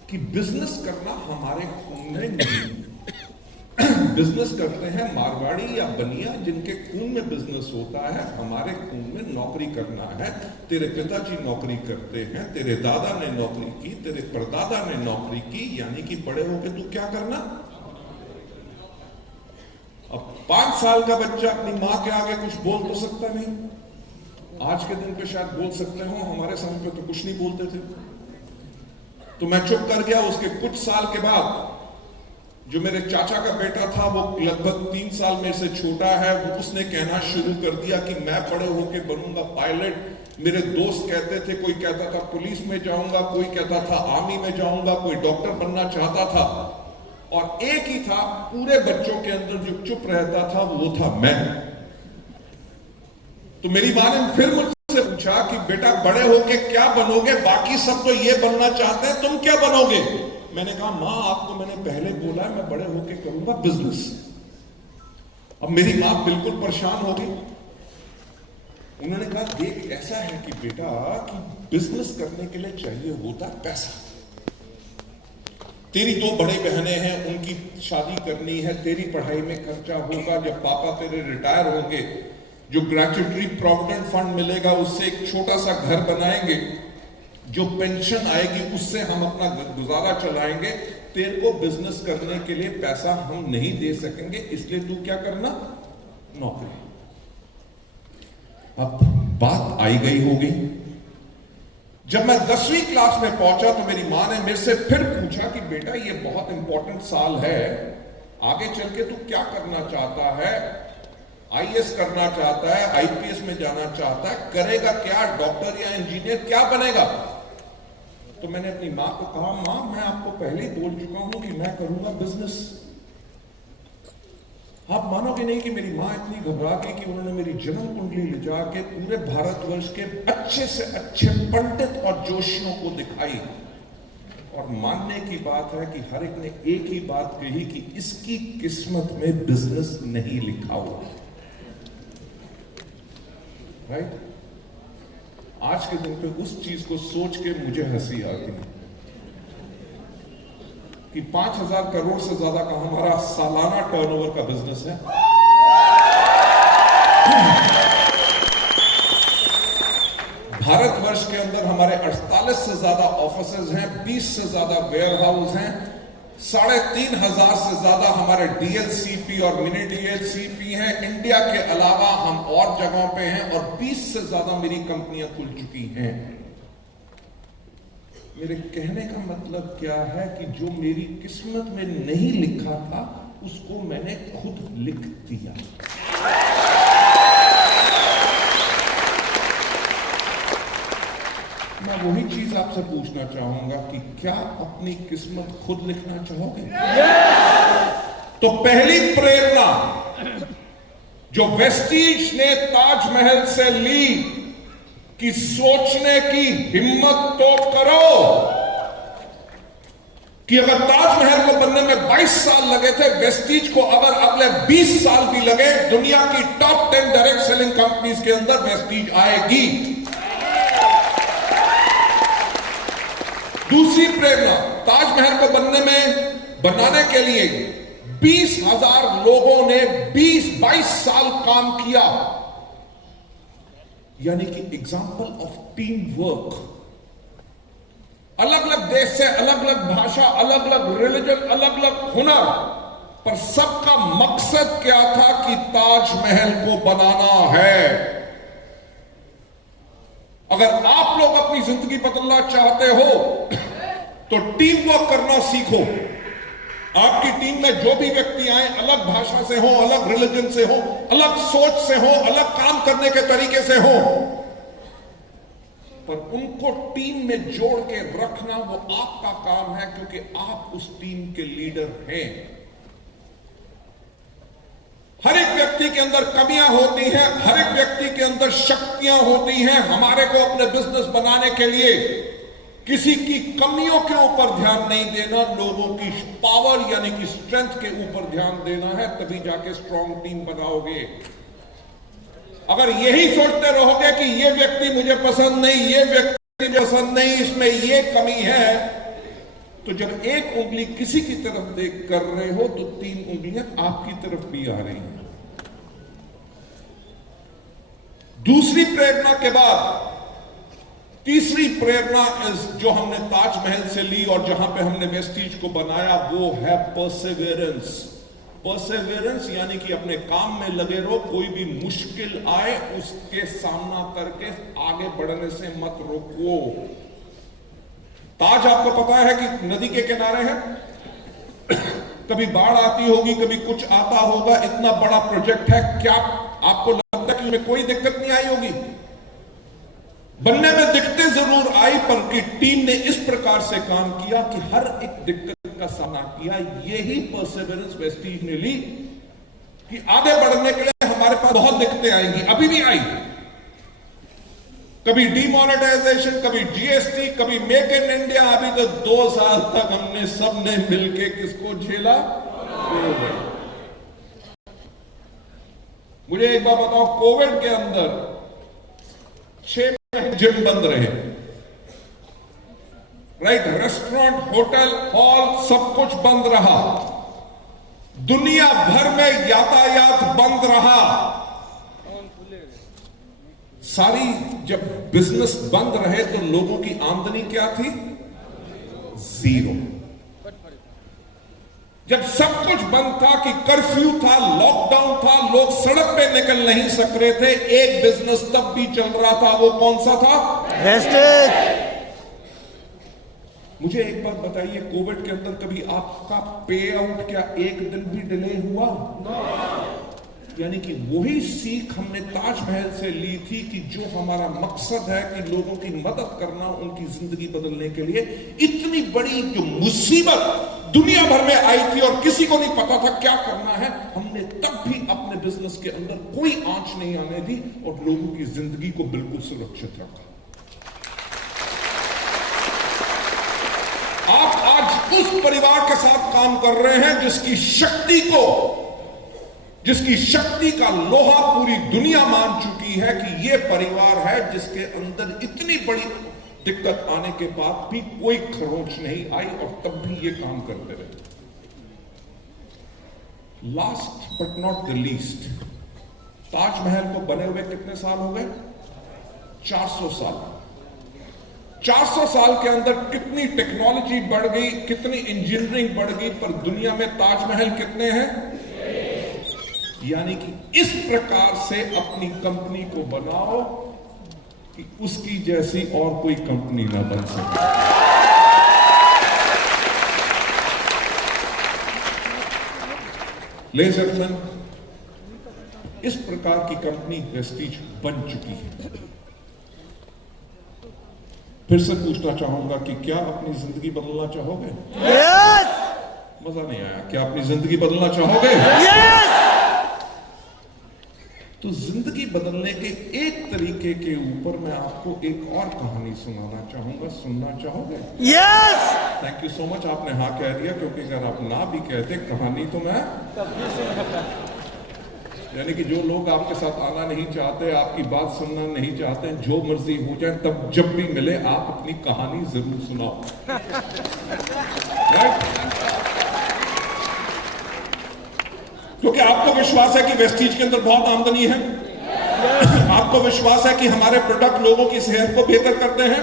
कि बिजनेस करना हमारे खून में नहीं। बिजनेस करते हैं मारवाड़ी या बनिया, जिनके खून में बिजनेस होता है। हमारे खून में नौकरी करना है। तेरे पिताजी नौकरी करते हैं, तेरे दादा ने नौकरी की, तेरे परदादा ने नौकरी की, यानी कि बड़े होकर तू क्या करना। अब 5 साल का बच्चा अपनी मां के आगे कुछ बोल तो सकता नहीं। आज के दिन पे शायद बोल सकते हो, हमारे समय पे तो कुछ नहीं बोलते थे। तो मैं चुप कर गया। उसके कुछ साल के बाद जो मेरे चाचा का बेटा था, वो लगभग 3 साल मेरे से छोटा है, उसने कहना शुरू कर दिया कि मैं बड़े होके बनूंगा पायलट। मेरे दोस्त कहते थे, कोई कहता था पुलिस में जाऊंगा, कोई कहता था आर्मी में जाऊंगा, कोई डॉक्टर बनना चाहता था। और एक ही था पूरे बच्चों के अंदर जो चुप रहता था, वो था मैं। तो मेरी मां ने फिर मुझसे पूछा कि बेटा बड़े होके क्या बनोगे? बाकी सब तो ये बनना चाहते हैं, तुम क्या बनोगे? मैंने कहा मां, आपको मैंने पहले बोला है मैं बड़े होके करूंगा बिजनेस। अब मेरी मां बिल्कुल परेशान हो गई। उन्होंने कहा देख, ऐसा है कि बेटा कि बिजनेस करने के लिए चाहिए होता पैसा। तेरी 2 बड़ी बहनें हैं, उनकी शादी करनी है, तेरी पढ़ाई में खर्चा होगा, जब पापा तेरे रिटायर होंगे जो ग्रेच्युटी प्रोविडेंट फंड मिलेगा उससे एक छोटा सा घर बनाएंगे, जो पेंशन आएगी उससे हम अपना गुजारा चलाएंगे। तेरे को बिजनेस करने के लिए पैसा हम नहीं दे सकेंगे, इसलिए तू क्या करना, नौकरी। अब बात आई गई होगी। जब मैं 10वीं क्लास में पहुंचा तो मेरी मां ने मेरे से फिर पूछा कि बेटा ये बहुत इंपॉर्टेंट साल है, आगे चल के तू क्या करना चाहता है, आईएएस करना चाहता है, आईपीएस में जाना चाहता है, करेगा क्या, डॉक्टर या इंजीनियर क्या बनेगा? तो मैंने अपनी मां को कहा, मां मैं आपको पहले ही बोल चुका हूं कि मैं करूंगा बिजनेस। आप मानोगे नहीं कि मेरी मां इतनी घबरा गई कि उन्होंने मेरी जन्म कुंडली ले जाके पूरे भारतवर्ष के अच्छे से अच्छे पंडित और जोशियों को दिखाई। और मानने की बात है कि हर एक ने एक ही बात कही कि इसकी किस्मत में बिजनेस नहीं लिखा हुआ। राइट? आज के दिन पे उस चीज को सोच के मुझे हंसी आती है कि 5,000 करोड़ से ज्यादा का हमारा सालाना टर्नओवर का बिजनेस है। भारतवर्ष के अंदर हमारे 48 से ज्यादा ऑफिसेज हैं, 20 से ज्यादा वेयर हाउस हैं, 3,500 से ज्यादा हमारे डीएलसीपी और मिनी डीएलसीपी हैं। इंडिया के अलावा हम और जगहों पे हैं और 20 से ज्यादा मेरी कंपनियां खुल चुकी हैं। मेरे कहने का मतलब क्या है कि जो मेरी किस्मत में नहीं लिखा था उसको मैंने खुद लिख दिया। मैं वही चीज आपसे पूछना चाहूंगा कि क्या अपनी किस्मत खुद लिखना चाहोगे? तो पहली प्रेरणा जो वेस्टीज ने ताजमहल से ली कि सोचने की हिम्मत तो करो कि अगर ताजमहल को बनने में 22 साल लगे थे, वेस्टीज को अगर अगले 20 साल भी लगे, दुनिया की टॉप 10 डायरेक्ट सेलिंग कंपनीज के अंदर वेस्टीज आएगी। दूसरी प्रेरणा, ताजमहल को बनाने के लिए 20,000 लोगों ने 22 साल काम किया, यानी कि एग्जाम्पल ऑफ टीम वर्क। अलग अलग देश से, अलग अलग भाषा, अलग अलग रिलीजन, अलग अलग हुनर, पर सबका मकसद क्या था कि ताजमहल को बनाना है। अगर आप लोग अपनी जिंदगी बदलना चाहते हो तो टीम वर्क करना सीखो। आपकी टीम में जो भी व्यक्ति आए, अलग भाषा से हो, अलग रिलीजन से हो, अलग सोच से हो, अलग काम करने के तरीके से हो, पर उनको टीम में जोड़ के रखना वो आपका काम है, क्योंकि आप उस टीम के लीडर हैं। हर एक व्यक्ति के अंदर कमियां होती हैं, हर एक व्यक्ति के अंदर शक्तियां होती हैं। हमारे को अपने बिजनेस बनाने के लिए किसी की कमियों के ऊपर ध्यान नहीं देना, लोगों की पावर यानी कि स्ट्रेंथ के ऊपर ध्यान देना है, तभी जाके स्ट्रांग टीम बनाओगे। अगर यही सोचते रहोगे कि ये व्यक्ति मुझे पसंद नहीं, ये व्यक्ति मुझे पसंद नहीं, इसमें ये कमी है, तो जब एक उंगली किसी की तरफ देख कर रहे हो तो 3 उंगलियां आपकी तरफ भी आ रही हैं। दूसरी प्रेरणा के बाद तीसरी प्रेरणा जो हमने ताजमहल से ली और जहां पे हमने वेस्टीज को बनाया, वो है परसेवेरेंस। परसेवेरेंस यानी कि अपने काम में लगे रहो, कोई भी मुश्किल आए उसके सामना करके आगे बढ़ने से मत रोको। ताज आपको पता है कि नदी के किनारे है, कभी बाढ़ आती होगी, कभी कुछ आता होगा, इतना बड़ा प्रोजेक्ट है, क्या आपको लगता है कि उसमें कोई दिक्कत नहीं आई होगी? बनने में दिक्कतें जरूर आई, पर कि टीम ने इस प्रकार से काम किया कि हर एक दिक्कत का सामना किया। यही परसेवेरेंस वेस्टीज ने ली कि आगे बढ़ने के लिए हमारे पास बहुत दिक्कतें आएंगी, अभी भी आई। कभी डीमोनेटाइजेशन, कभी जीएसटी, कभी मेक इन इंडिया। अभी तो 2 साल तक हमने सबने मिलके किसको झेला? मुझे एक बात बताओ, कोविड के अंदर 6 महीने जिम बंद रहे, राइट? रेस्टोरेंट, होटल, हॉल सब कुछ बंद रहा, दुनिया भर में यातायात बंद रहा। सारी जब बिजनेस बंद रहे तो लोगों की आमदनी क्या थी? 0। जब सब कुछ बंद था, कि कर्फ्यू था, लॉकडाउन था, लोग सड़क पे निकल नहीं सक रहे थे, एक बिजनेस तब भी चल रहा था। वो कौन सा था? वेस्टेज। मुझे एक बात बताइए, कोविड के अंदर कभी आपका पे आउट क्या एक दिन भी डिले हुआ? यानी कि वही सीख हमने ताजमहल से ली थी कि जो हमारा मकसद है कि लोगों की मदद करना, उनकी जिंदगी बदलने के लिए, इतनी बड़ी जो मुसीबत दुनिया भर में आई थी और किसी को नहीं पता था क्या करना है, हमने तब भी अपने बिजनेस के अंदर कोई आंच नहीं आने दी और लोगों की जिंदगी को बिल्कुल सुरक्षित रखा। आप आज उस परिवार के साथ काम कर रहे हैं जिसकी शक्ति का लोहा पूरी दुनिया मान चुकी है कि यह परिवार है जिसके अंदर इतनी बड़ी दिक्कत आने के बाद भी कोई खरोंच नहीं आई और तब भी ये काम करते रहे। Last but not the least, Taj Mahal को बने हुए कितने साल हो गए? 400 साल। 400 साल के अंदर कितनी टेक्नोलॉजी बढ़ गई, कितनी इंजीनियरिंग बढ़ गई, पर दुनिया में ताजमहल कितने हैं? यानी कि इस प्रकार से अपनी कंपनी को बनाओ कि उसकी जैसी और कोई कंपनी ना बन सके। लेडीज एंड जेंटलमैन, इस प्रकार की कंपनी वेस्टीज बन चुकी है। फिर से पूछना चाहूंगा कि क्या अपनी जिंदगी बदलना चाहोगे? यस। मजा नहीं आया। क्या अपनी जिंदगी बदलना चाहोगे? यस। तो जिंदगी बदलने के एक तरीके के ऊपर मैं आपको एक और कहानी सुनाना चाहूंगा। सुनना चाहोगे? Yes. Thank you so much. आपने हाँ कह दिया, क्योंकि अगर आप ना भी कहते कहानी तो मैं, यानी कि जो लोग आपके साथ आना नहीं चाहते, आपकी बात सुनना नहीं चाहते, जो मर्जी हो जाए, तब जब भी मिले आप अपनी कहानी जरूर सुनाओ। क्योंकि आपको विश्वास है कि वेस्टीज के अंदर बहुत आमदनी है। आपको विश्वास है कि हमारे प्रोडक्ट लोगों की सेहत को बेहतर करते हैं।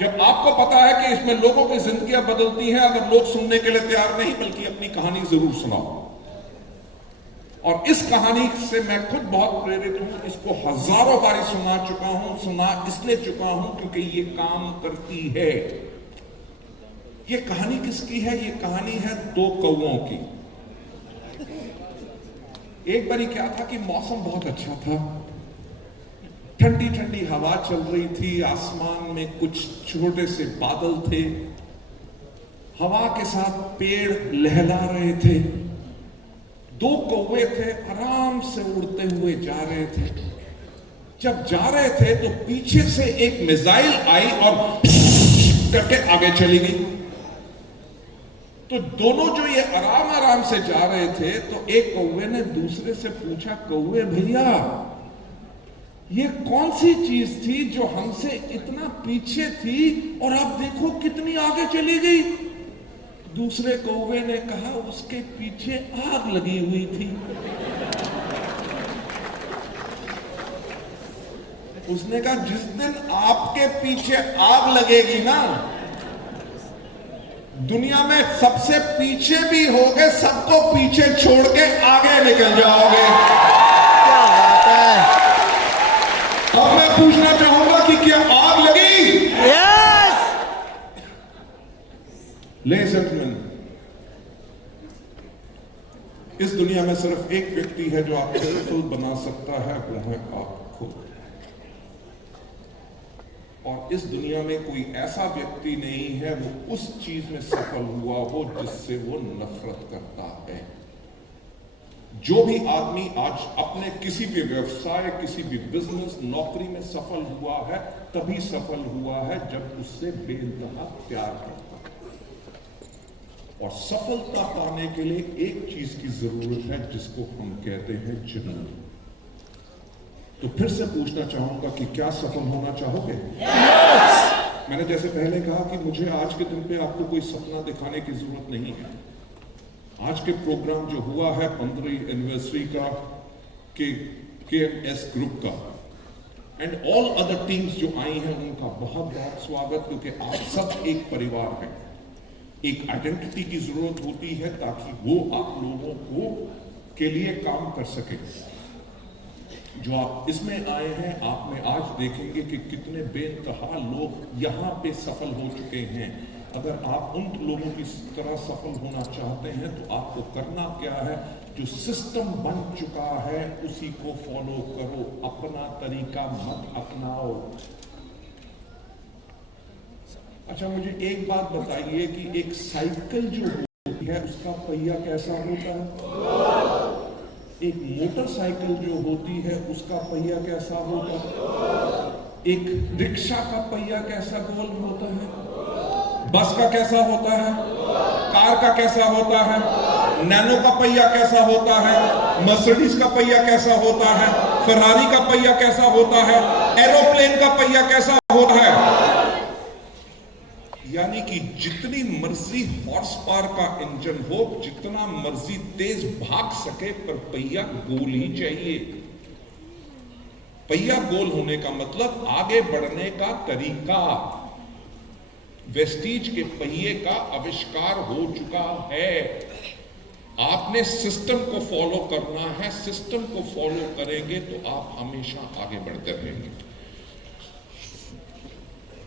जब आपको पता है कि इसमें लोगों की जिंदगियां बदलती हैं, अगर लोग सुनने के लिए तैयार नहीं, बल्कि अपनी कहानी जरूर सुनाओ। और इस कहानी से मैं खुद बहुत प्रेरित हूं। इसको हजारों बारी सुना चुका हूं। सुना इसलिए चुका हूं क्योंकि ये काम करती है। ये कहानी किसकी है? ये कहानी है दो कौवों की। एक बारी क्या था कि मौसम बहुत अच्छा था, ठंडी ठंडी हवा चल रही थी, आसमान में कुछ छोटे से बादल थे, हवा के साथ पेड़ लहला रहे थे। दो कौवे थे, आराम से उड़ते हुए जा रहे थे। जब जा रहे थे तो पीछे से एक मिसाइल आई और करके आगे चली गई। तो दोनों जो ये आराम आराम से जा रहे थे, तो एक कौवे ने दूसरे से पूछा, कौवे भैया, ये कौन सी चीज थी जो हमसे इतना पीछे थी और आप देखो कितनी आगे चली गई? दूसरे कौवे ने कहा, उसके पीछे आग लगी हुई थी। उसने कहा, जिस दिन आपके पीछे आग लगेगी ना, दुनिया में सबसे पीछे भी होगे, सबको पीछे छोड़ के आगे निकल जाओगे। क्या बात है। अब मैं पूछना चाहूंगा कि क्या आग लगी? यस। लेडीज एंड जेंटलमैन, इस दुनिया में सिर्फ एक व्यक्ति है जो आपको सफल बना सकता है, वो है आप खुद। और इस दुनिया में कोई ऐसा व्यक्ति नहीं है वो उस चीज में सफल हुआ हो जिससे वो नफरत करता है। जो भी आदमी आज अपने किसी भी व्यवसाय, किसी भी बिजनेस, नौकरी में सफल हुआ है, तभी सफल हुआ है जब उससे बेइंतहा प्यार करता है। और सफलता पाने के लिए एक चीज की जरूरत है जिसको हम कहते हैं जुनून। तो फिर से पूछना चाहूंगा कि क्या सफल होना चाहोगे? यस। मैंने जैसे पहले कहा कि मुझे आज के दिन पे आपको कोई सपना दिखाने की जरूरत नहीं है। आज के प्रोग्राम जो हुआ है 15वीं एनिवर्सरी का KMS ग्रुप का, एंड ऑल अदर टीम्स जो आई हैं, उनका बहुत बहुत स्वागत, क्योंकि आप सब एक परिवार हैं। एक आइडेंटिटी की जरूरत होती है ताकि वो आप लोगों को के लिए काम कर सके। जो आप इसमें आए हैं, आप में आज देखेंगे कि कितने बेतहा लोग यहां पे सफल हो चुके हैं। अगर आप उन लोगों की तरह सफल होना चाहते हैं तो आपको करना क्या है? जो सिस्टम बन चुका है उसी को फॉलो करो, अपना तरीका मत अपनाओ। अच्छा, मुझे एक बात बताइए कि एक साइकिल जो होती है उसका पहिया कैसा होता है? एक मोटरसाइकिल जो होती है उसका पहिया कैसा होता है? एक रिक्शा का पहिया कैसा गोल होता है? बस का कैसा होता है? कार का कैसा होता है? नैनो का पहिया कैसा होता है? मर्सिडीज का पहिया कैसा होता है? फरारी का पहिया कैसा होता है? एरोप्लेन का पहिया कैसा होता है? यानी कि जितनी मर्जी हॉर्स पावर का इंजन हो, जितना मर्जी तेज भाग सके, पर पहिया गोल ही चाहिए। पहिया गोल होने का मतलब आगे बढ़ने का तरीका। वेस्टीज के पहिए का आविष्कार हो चुका है। आपने सिस्टम को फॉलो करना है। सिस्टम को फॉलो करेंगे तो आप हमेशा आगे बढ़ते रहेंगे।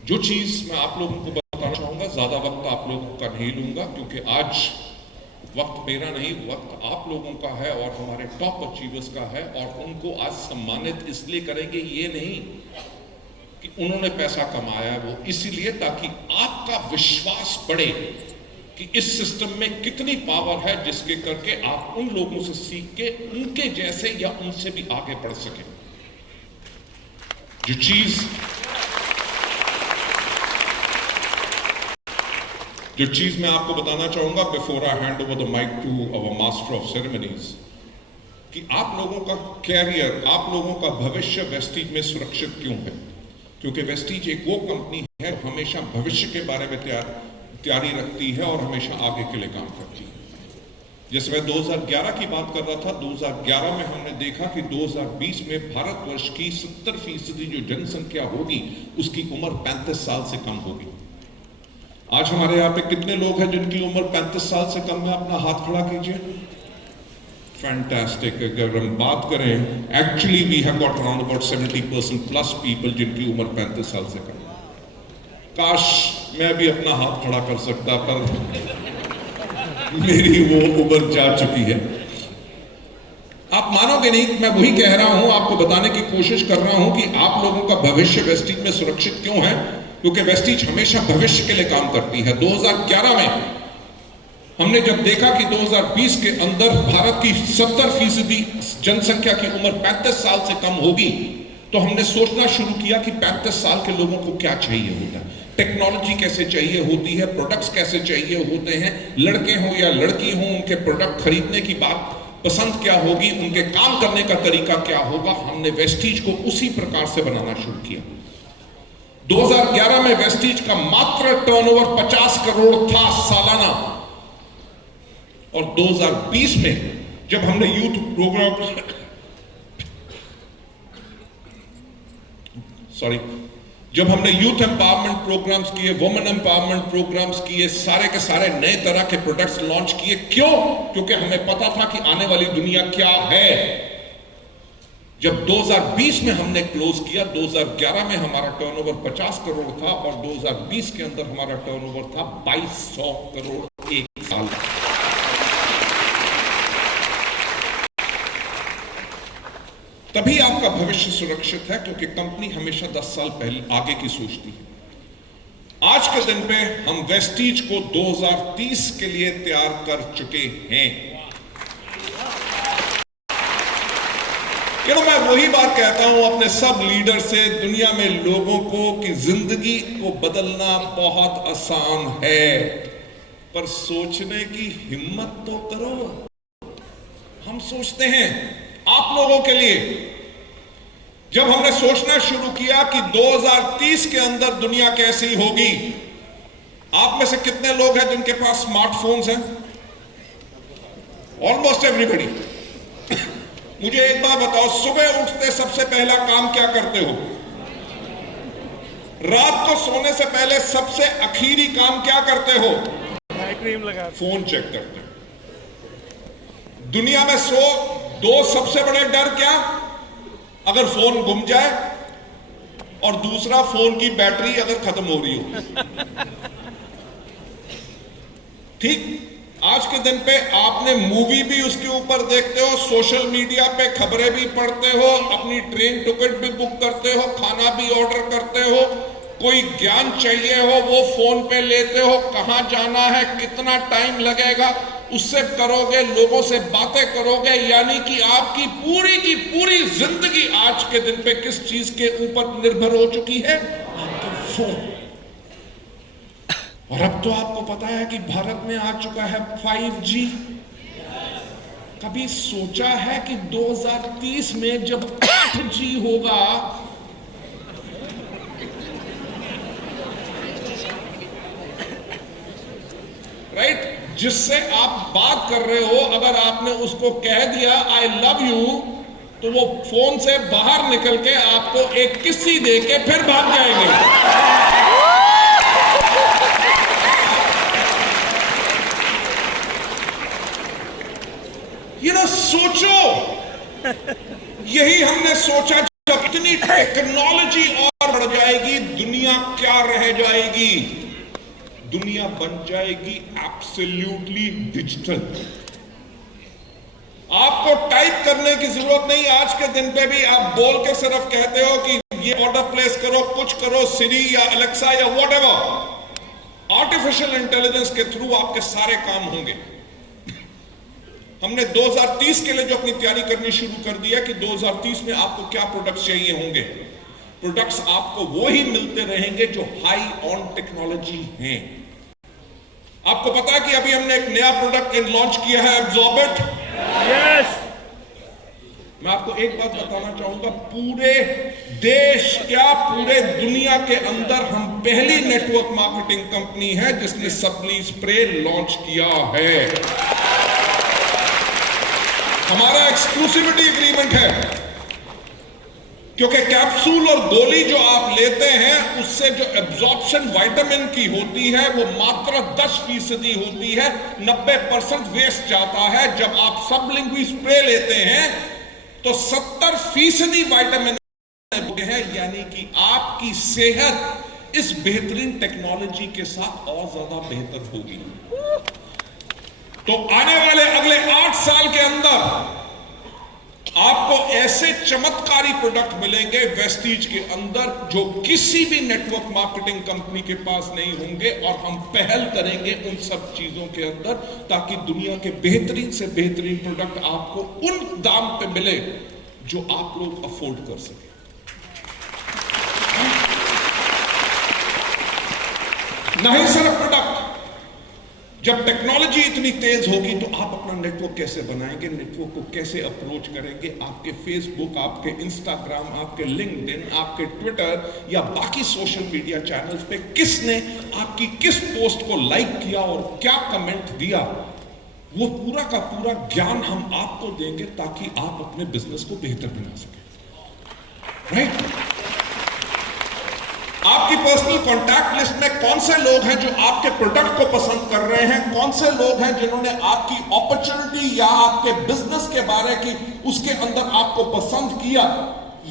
जो चीज मैं आप लोगों को बताना चाहूंगा, ज्यादा वक्त आप लोगों का नहीं लूंगा, क्योंकि आज वक्त मेरा नहीं, वक्त आप लोगों का है और हमारे टॉप अचीवर्स का है। और उनको आज सम्मानित इसलिए करेंगे, ये नहीं कि उन्होंने पैसा कमाया, वो इसीलिए ताकि आपका विश्वास बढ़े कि इस सिस्टम में कितनी पावर है, जिसके करके आप उन लोगों से सीख के उनके जैसे या उनसे भी आगे बढ़ सके। जो चीज मैं आपको बताना चाहूंगा before I hand over the mic to our master of ceremonies, कि आप लोगों का कैरियर, आप लोगों का भविष्य वेस्टीज में सुरक्षित क्यों है? क्योंकि वेस्टीज एक वो कंपनी है हमेशा भविष्य के बारे में तैयारी रखती है और हमेशा आगे के लिए काम करती है। जैसे मैं 2011 की बात कर रहा था, 2011 में हमने देखा कि 2020 में भारतवर्ष की 70% जो जनसंख्या होगी उसकी उम्र 35 साल से कम होगी। आज हमारे यहाँ पे कितने लोग हैं जिनकी उम्र 35 साल से कम है? अपना हाथ खड़ा कीजिए। फैंटास्टिक। अगर हम बात करें, actually we have got around about 70% plus people जिनकी उम्र 35 साल से कम है। काश मैं भी अपना हाथ खड़ा कर सकता, पर मेरी वो उम्र जा चुकी है। आप मानोगे नहीं, मैं वही कह रहा हूं, आपको बताने की कोशिश कर रहा हूं कि आप लोगों का भविष्य वेस्टीज में सुरक्षित क्यों है, क्योंकि वेस्टीज हमेशा भविष्य के लिए काम करती है। 2011 में हमने जब देखा कि 2020 के अंदर भारत की 70% जनसंख्या की उम्र 35 साल से कम होगी, तो हमने सोचना शुरू किया कि 35 साल के लोगों को क्या चाहिए होता है, टेक्नोलॉजी कैसे चाहिए होती है, प्रोडक्ट्स कैसे चाहिए होते हैं, लड़के हों या लड़की हों, उनके प्रोडक्ट खरीदने की बात पसंद क्या होगी, उनके काम करने का तरीका क्या होगा। हमने वेस्टीज को उसी प्रकार से बनाना शुरू किया। 2011 में वेस्टीज का मात्र टर्नओवर 50 करोड़ था सालाना, और 2020 में जब हमने यूथ एम्पावरमेंट प्रोग्राम्स किए, वुमेन एम्पावरमेंट प्रोग्राम्स किए, सारे के सारे नए तरह के प्रोडक्ट्स लॉन्च किए। क्यों? क्योंकि हमें पता था कि आने वाली दुनिया क्या है। जब 2020 में हमने क्लोज किया, 2011 में हमारा टर्नओवर 50 करोड़ था और 2020 के अंदर हमारा टर्नओवर था 2200 करोड़ एक साल। तभी आपका भविष्य सुरक्षित है, क्योंकि कंपनी हमेशा 10 साल पहले आगे की सोचती है। आज के दिन पे हम वेस्टीज को 2030 के लिए तैयार कर चुके हैं। मैं वही बात कहता हूं अपने सब लीडर से, दुनिया में लोगों को, कि जिंदगी को बदलना बहुत आसान है, पर सोचने की हिम्मत तो करो। हम सोचते हैं आप लोगों के लिए। जब हमने सोचना शुरू किया कि 2030 के अंदर दुनिया कैसी होगी, आप में से कितने लोग हैं जिनके पास स्मार्टफोन्स हैं? Almost everybody. मुझे एक बात बताओ, सुबह उठते सबसे पहला काम क्या करते हो? रात को सोने से पहले सबसे आखिरी काम क्या करते हो? क्रीम लगा फोन चेक करते हैं। दुनिया में दो सबसे बड़े डर क्या? अगर फोन गुम जाए और दूसरा फोन की बैटरी अगर खत्म हो रही हो। ठीक, आज के दिन पे आपने मूवी भी उसके ऊपर देखते हो, सोशल मीडिया पे खबरें भी पढ़ते हो, अपनी ट्रेन टिकट भी बुक करते हो, खाना भी ऑर्डर करते हो, कोई ज्ञान चाहिए हो वो फोन पे लेते हो, कहां जाना है, कितना टाइम लगेगा, उससे करोगे, लोगों से बातें करोगे। यानी कि आपकी पूरी की पूरी जिंदगी आज के दिन पे किस चीज के ऊपर निर्भर हो चुकी है? आपका फोन। और अब तो आपको पता है कि भारत में आ चुका है 5G। कभी सोचा है कि 2030 में जब 8G होगा, राइट, जिससे आप बात कर रहे हो, अगर आपने उसको कह दिया आई लव यू, तो वो फोन से बाहर निकल के आपको एक किस्सी दे के फिर भाग जाएंगे। सोचो, यही हमने सोचा, जब इतनी टेक्नोलॉजी और बढ़ जाएगी, दुनिया क्या रह जाएगी? दुनिया बन जाएगी एब्सोल्युटली डिजिटल। आपको टाइप करने की जरूरत नहीं। आज के दिन पे भी आप बोल के सिर्फ कहते हो कि ये ऑर्डर प्लेस करो, कुछ करो, सिरी या अलेक्सा या व्हाटएवर। आर्टिफिशियल इंटेलिजेंस के थ्रू आपके सारे काम होंगे। हमने 2030 के लिए जो अपनी तैयारी करनी शुरू कर दी है कि 2030 में आपको क्या प्रोडक्ट्स चाहिए होंगे। प्रोडक्ट्स आपको वो ही मिलते रहेंगे जो हाई ऑन टेक्नोलॉजी हैं। आपको पता है कि अभी हमने एक नया प्रोडक्ट लॉन्च किया है, एब्जॉर्बेट। यस। मैं आपको एक बात बताना चाहूंगा, पूरे देश क्या पूरे दुनिया के अंदर हम पहली नेटवर्क मार्केटिंग कंपनी है जिसने सबली स्प्रे लॉन्च किया है। हमारा एक्सक्लूसिविटी एग्रीमेंट है, क्योंकि कैप्सूल और गोली जो आप लेते हैं उससे जो एब्जॉर्प्शन विटामिन की होती है वो मात्र 10% होती है, 90% वेस्ट जाता है। जब आप सबलिंगुअल स्प्रे लेते हैं तो 70% विटामिन है, यानी कि आपकी सेहत इस बेहतरीन टेक्नोलॉजी के साथ और ज्यादा बेहतर होगी। तो आने वाले अगले 8 साल के अंदर आपको ऐसे चमत्कारी प्रोडक्ट मिलेंगे वेस्टीज के अंदर जो किसी भी नेटवर्क मार्केटिंग कंपनी के पास नहीं होंगे, और हम पहल करेंगे उन सब चीजों के अंदर ताकि दुनिया के बेहतरीन से बेहतरीन प्रोडक्ट आपको उन दाम पे मिले जो आप लोग अफोर्ड कर सके। नहीं सिर्फ प्रोडक्ट, जब टेक्नोलॉजी इतनी तेज होगी तो आप अपना नेटवर्क कैसे बनाएंगे, नेटवर्क को कैसे अप्रोच करेंगे। आपके फेसबुक, आपके इंस्टाग्राम, आपके लिंक्डइन, आपके ट्विटर या बाकी सोशल मीडिया चैनल्स पे किसने आपकी किस पोस्ट को लाइक किया और क्या कमेंट दिया, वो पूरा का पूरा ज्ञान हम आपको देंगे ताकि आप अपने बिजनेस को बेहतर बना सकें। राइट? आपकी पर्सनल कॉन्टैक्ट लिस्ट में कौन से लोग हैं जो आपके प्रोडक्ट को पसंद कर रहे हैं, कौन से लोग हैं जिन्होंने आपकी अपॉर्चुनिटी या आपके बिजनेस के बारे की उसके अंदर आपको पसंद किया,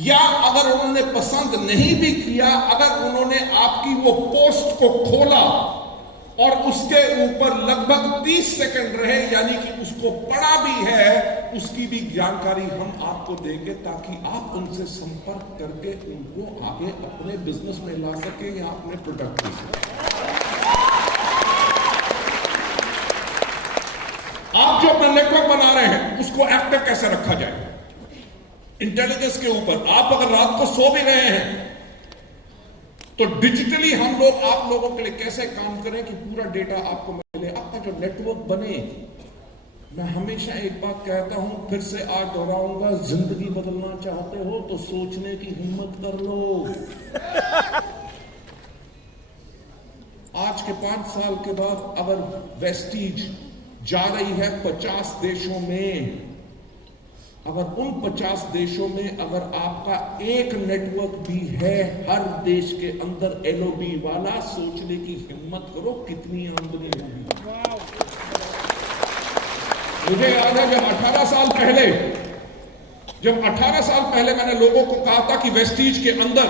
या अगर उन्होंने पसंद नहीं भी किया, अगर उन्होंने आपकी वो पोस्ट को खोला और उसके ऊपर लगभग 30 सेकंड रहे, यानी कि उसको पढ़ा भी है, उसकी भी जानकारी हम आपको देंगे ताकि आप उनसे संपर्क करके उनको आगे अपने बिजनेस में ला सके या अपने प्रोडक्ट दे सके। आप जो अपना नेटवर्क बना रहे हैं उसको एक्टिव कैसे रखा जाए, इंटेलिजेंस के ऊपर। आप अगर रात को सो भी रहे हैं तो डिजिटली हम लोग आप लोगों के लिए कैसे काम करें कि पूरा डेटा आपको मिले, आपका जो नेटवर्क बने। मैं हमेशा एक बात कहता हूं, फिर से आज दोहराऊंगा, जिंदगी बदलना चाहते हो तो सोचने की हिम्मत कर लो। आज के 5 साल के बाद अगर वेस्टीज जा रही है 50 देशों में, अगर उन 50 देशों में अगर आपका एक नेटवर्क भी है हर देश के अंदर LOB वाला, सोचने की हिम्मत करो कितनी आमदनी होगी। मुझे याद है जब 18 साल पहले मैंने लोगों को कहा था कि वेस्टीज के अंदर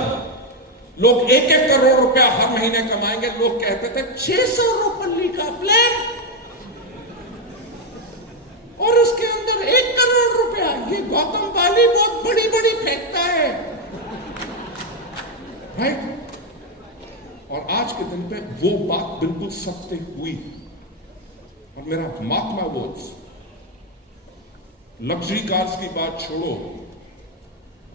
लोग 1-1 करोड़ रुपया हर महीने कमाएंगे, लोग कहते थे 600 रुपये का प्लान और उसके अंदर 1 करोड़ रुपया, ये गौतम बाली बहुत बड़ी बड़ी फेंकता है, राइट? और आज के दिन पे वो बात बिल्कुल सत्य हुई। और मेरा mark my words, luxury cars की बात छोड़ो,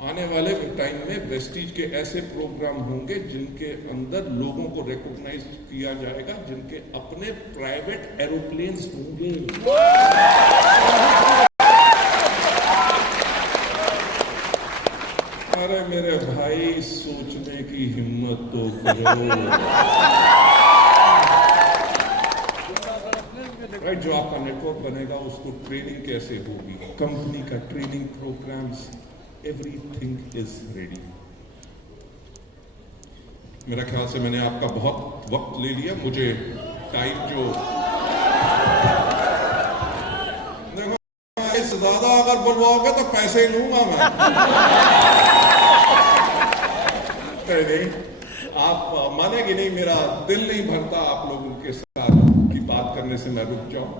आने वाले टाइम में वेस्टीज के ऐसे प्रोग्राम होंगे जिनके अंदर लोगों को रिकॉग्नाइज किया जाएगा, जिनके अपने प्राइवेट एरोप्लेन्स होंगे। अरे मेरे भाई, सोचने की हिम्मत तो करो। राइट, जो आपका नेटवर्क बनेगा उसको ट्रेनिंग कैसे होगी, कंपनी का training programs, everything is ready. मेरा ख्याल से मैंने आपका बहुत वक्त ले लिया, मुझे टाइम जो इससे ज्यादा अगर बुलवाओगे तो पैसे ही लूंगा मैं। नहीं, आप मानेंगे नहीं, मेरा दिल नहीं भरता आप लोगों के साथ की बात करने से मैं रुक जाऊं,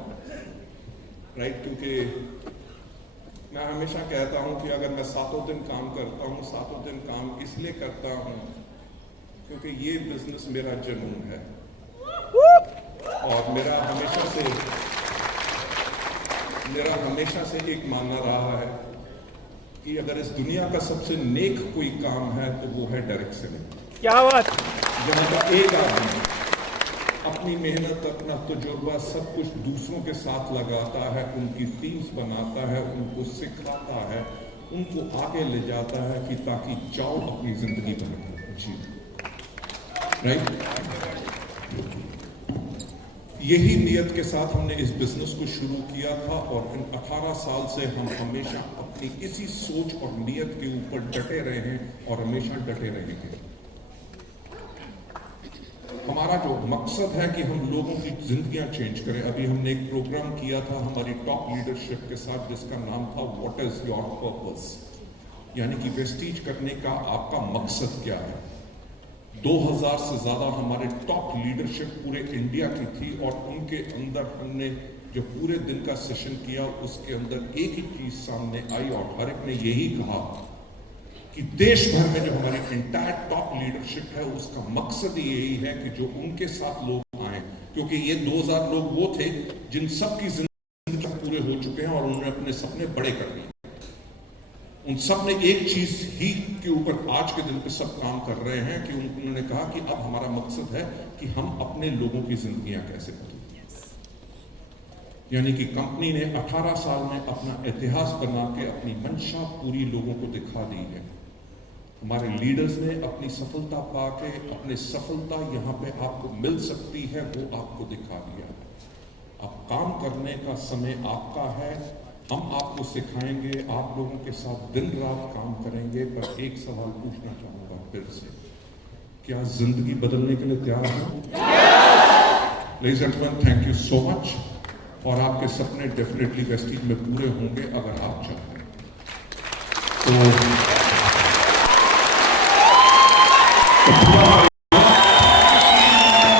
राइट? क्योंकि मैं हमेशा कहता हूं कि अगर मैं 7 दिन काम करता हूं, 7 दिन काम इसलिए करता हूं क्योंकि ये बिजनेस मेरा जुनून है। और मेरा हमेशा से एक मानना रहा है कि अगर इस दुनिया का सबसे नेक कोई काम है तो वो है डायरेक्ट सेलिंग। क्या बात! जहां पर एक आदमी अपनी मेहनत, अपना तजुर्बा सब कुछ दूसरों के साथ लगाता है, उनकी टीम्स बनाता है, उनको सिखाता है, उनको आगे ले जाता है कि ताकि जाओ अपनी जिंदगी बनाकर जी, राइट? यही नियत के साथ हमने इस बिजनेस को शुरू किया था और इन 18 साल से हम हमेशा अपनी इसी सोच और नियत के ऊपर डटे रहे हैं और हमेशा डटे रहेंगे। हमारा जो मकसद है कि हम लोगों की जिंदगियां चेंज करें। अभी हमने एक प्रोग्राम किया था हमारी टॉप लीडरशिप के साथ जिसका नाम था व्हाट इज योर पर्पस, यानी कि वेस्टीज करने का आपका मकसद क्या है। 2000 से ज्यादा हमारे टॉप लीडरशिप पूरे इंडिया की थी और उनके अंदर हमने जो पूरे दिन का सेशन किया उसके अंदर एक ही चीज सामने आई और हर एक ने यही कहा कि देश भर में जो हमारी इंटायर टॉप लीडरशिप है उसका मकसद ही यही है कि जो उनके साथ लोग आए, क्योंकि ये 2000 लोग वो थे जिन सब की जिंदगी पूरे हो चुके हैं और उन्होंने अपने सपने बड़े कर दिए। उन सब ने एक चीज ही के ऊपर आज के दिन पे सब काम कर रहे हैं कि उन्होंने कहा कि अब हमारा मकसद है कि हम अपने लोगों की जिंदगियां कैसे बदलें। यानी कि कंपनी ने 18 साल में अपना इतिहास बना के अपनी मंशा पूरी लोगों को दिखा दी है। हमारे लीडर्स ने अपनी सफलता पाके अपनी सफलता यहाँ पे आपको मिल सकती है वो आपको दिखा दिया। अब काम करने का समय आपका है, हम आपको सिखाएंगे, आप लोगों के साथ दिन रात काम करेंगे। पर एक सवाल पूछना चाहूंगा फिर से, क्या जिंदगी बदलने के लिए तैयार हैं? Ladies and gentleman, thank you so much. और आपके सपने डेफिनेटली वेस्टीज में पूरे होंगे अगर आप चाहते हैं तो।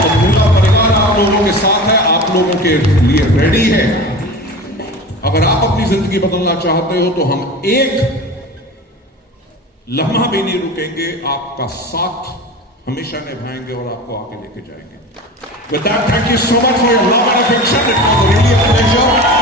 पूरा परिवार आप लोगों के साथ है, आप लोगों के लिए रेडी है। अगर आप अपनी जिंदगी बदलना चाहते हो तो हम एक लम्हा भी नहीं रुकेंगे, आपका साथ हमेशा निभाएंगे और आपको आगे लेके जाएंगे। With that, thank you so much for your love and affection. It was really a pleasure.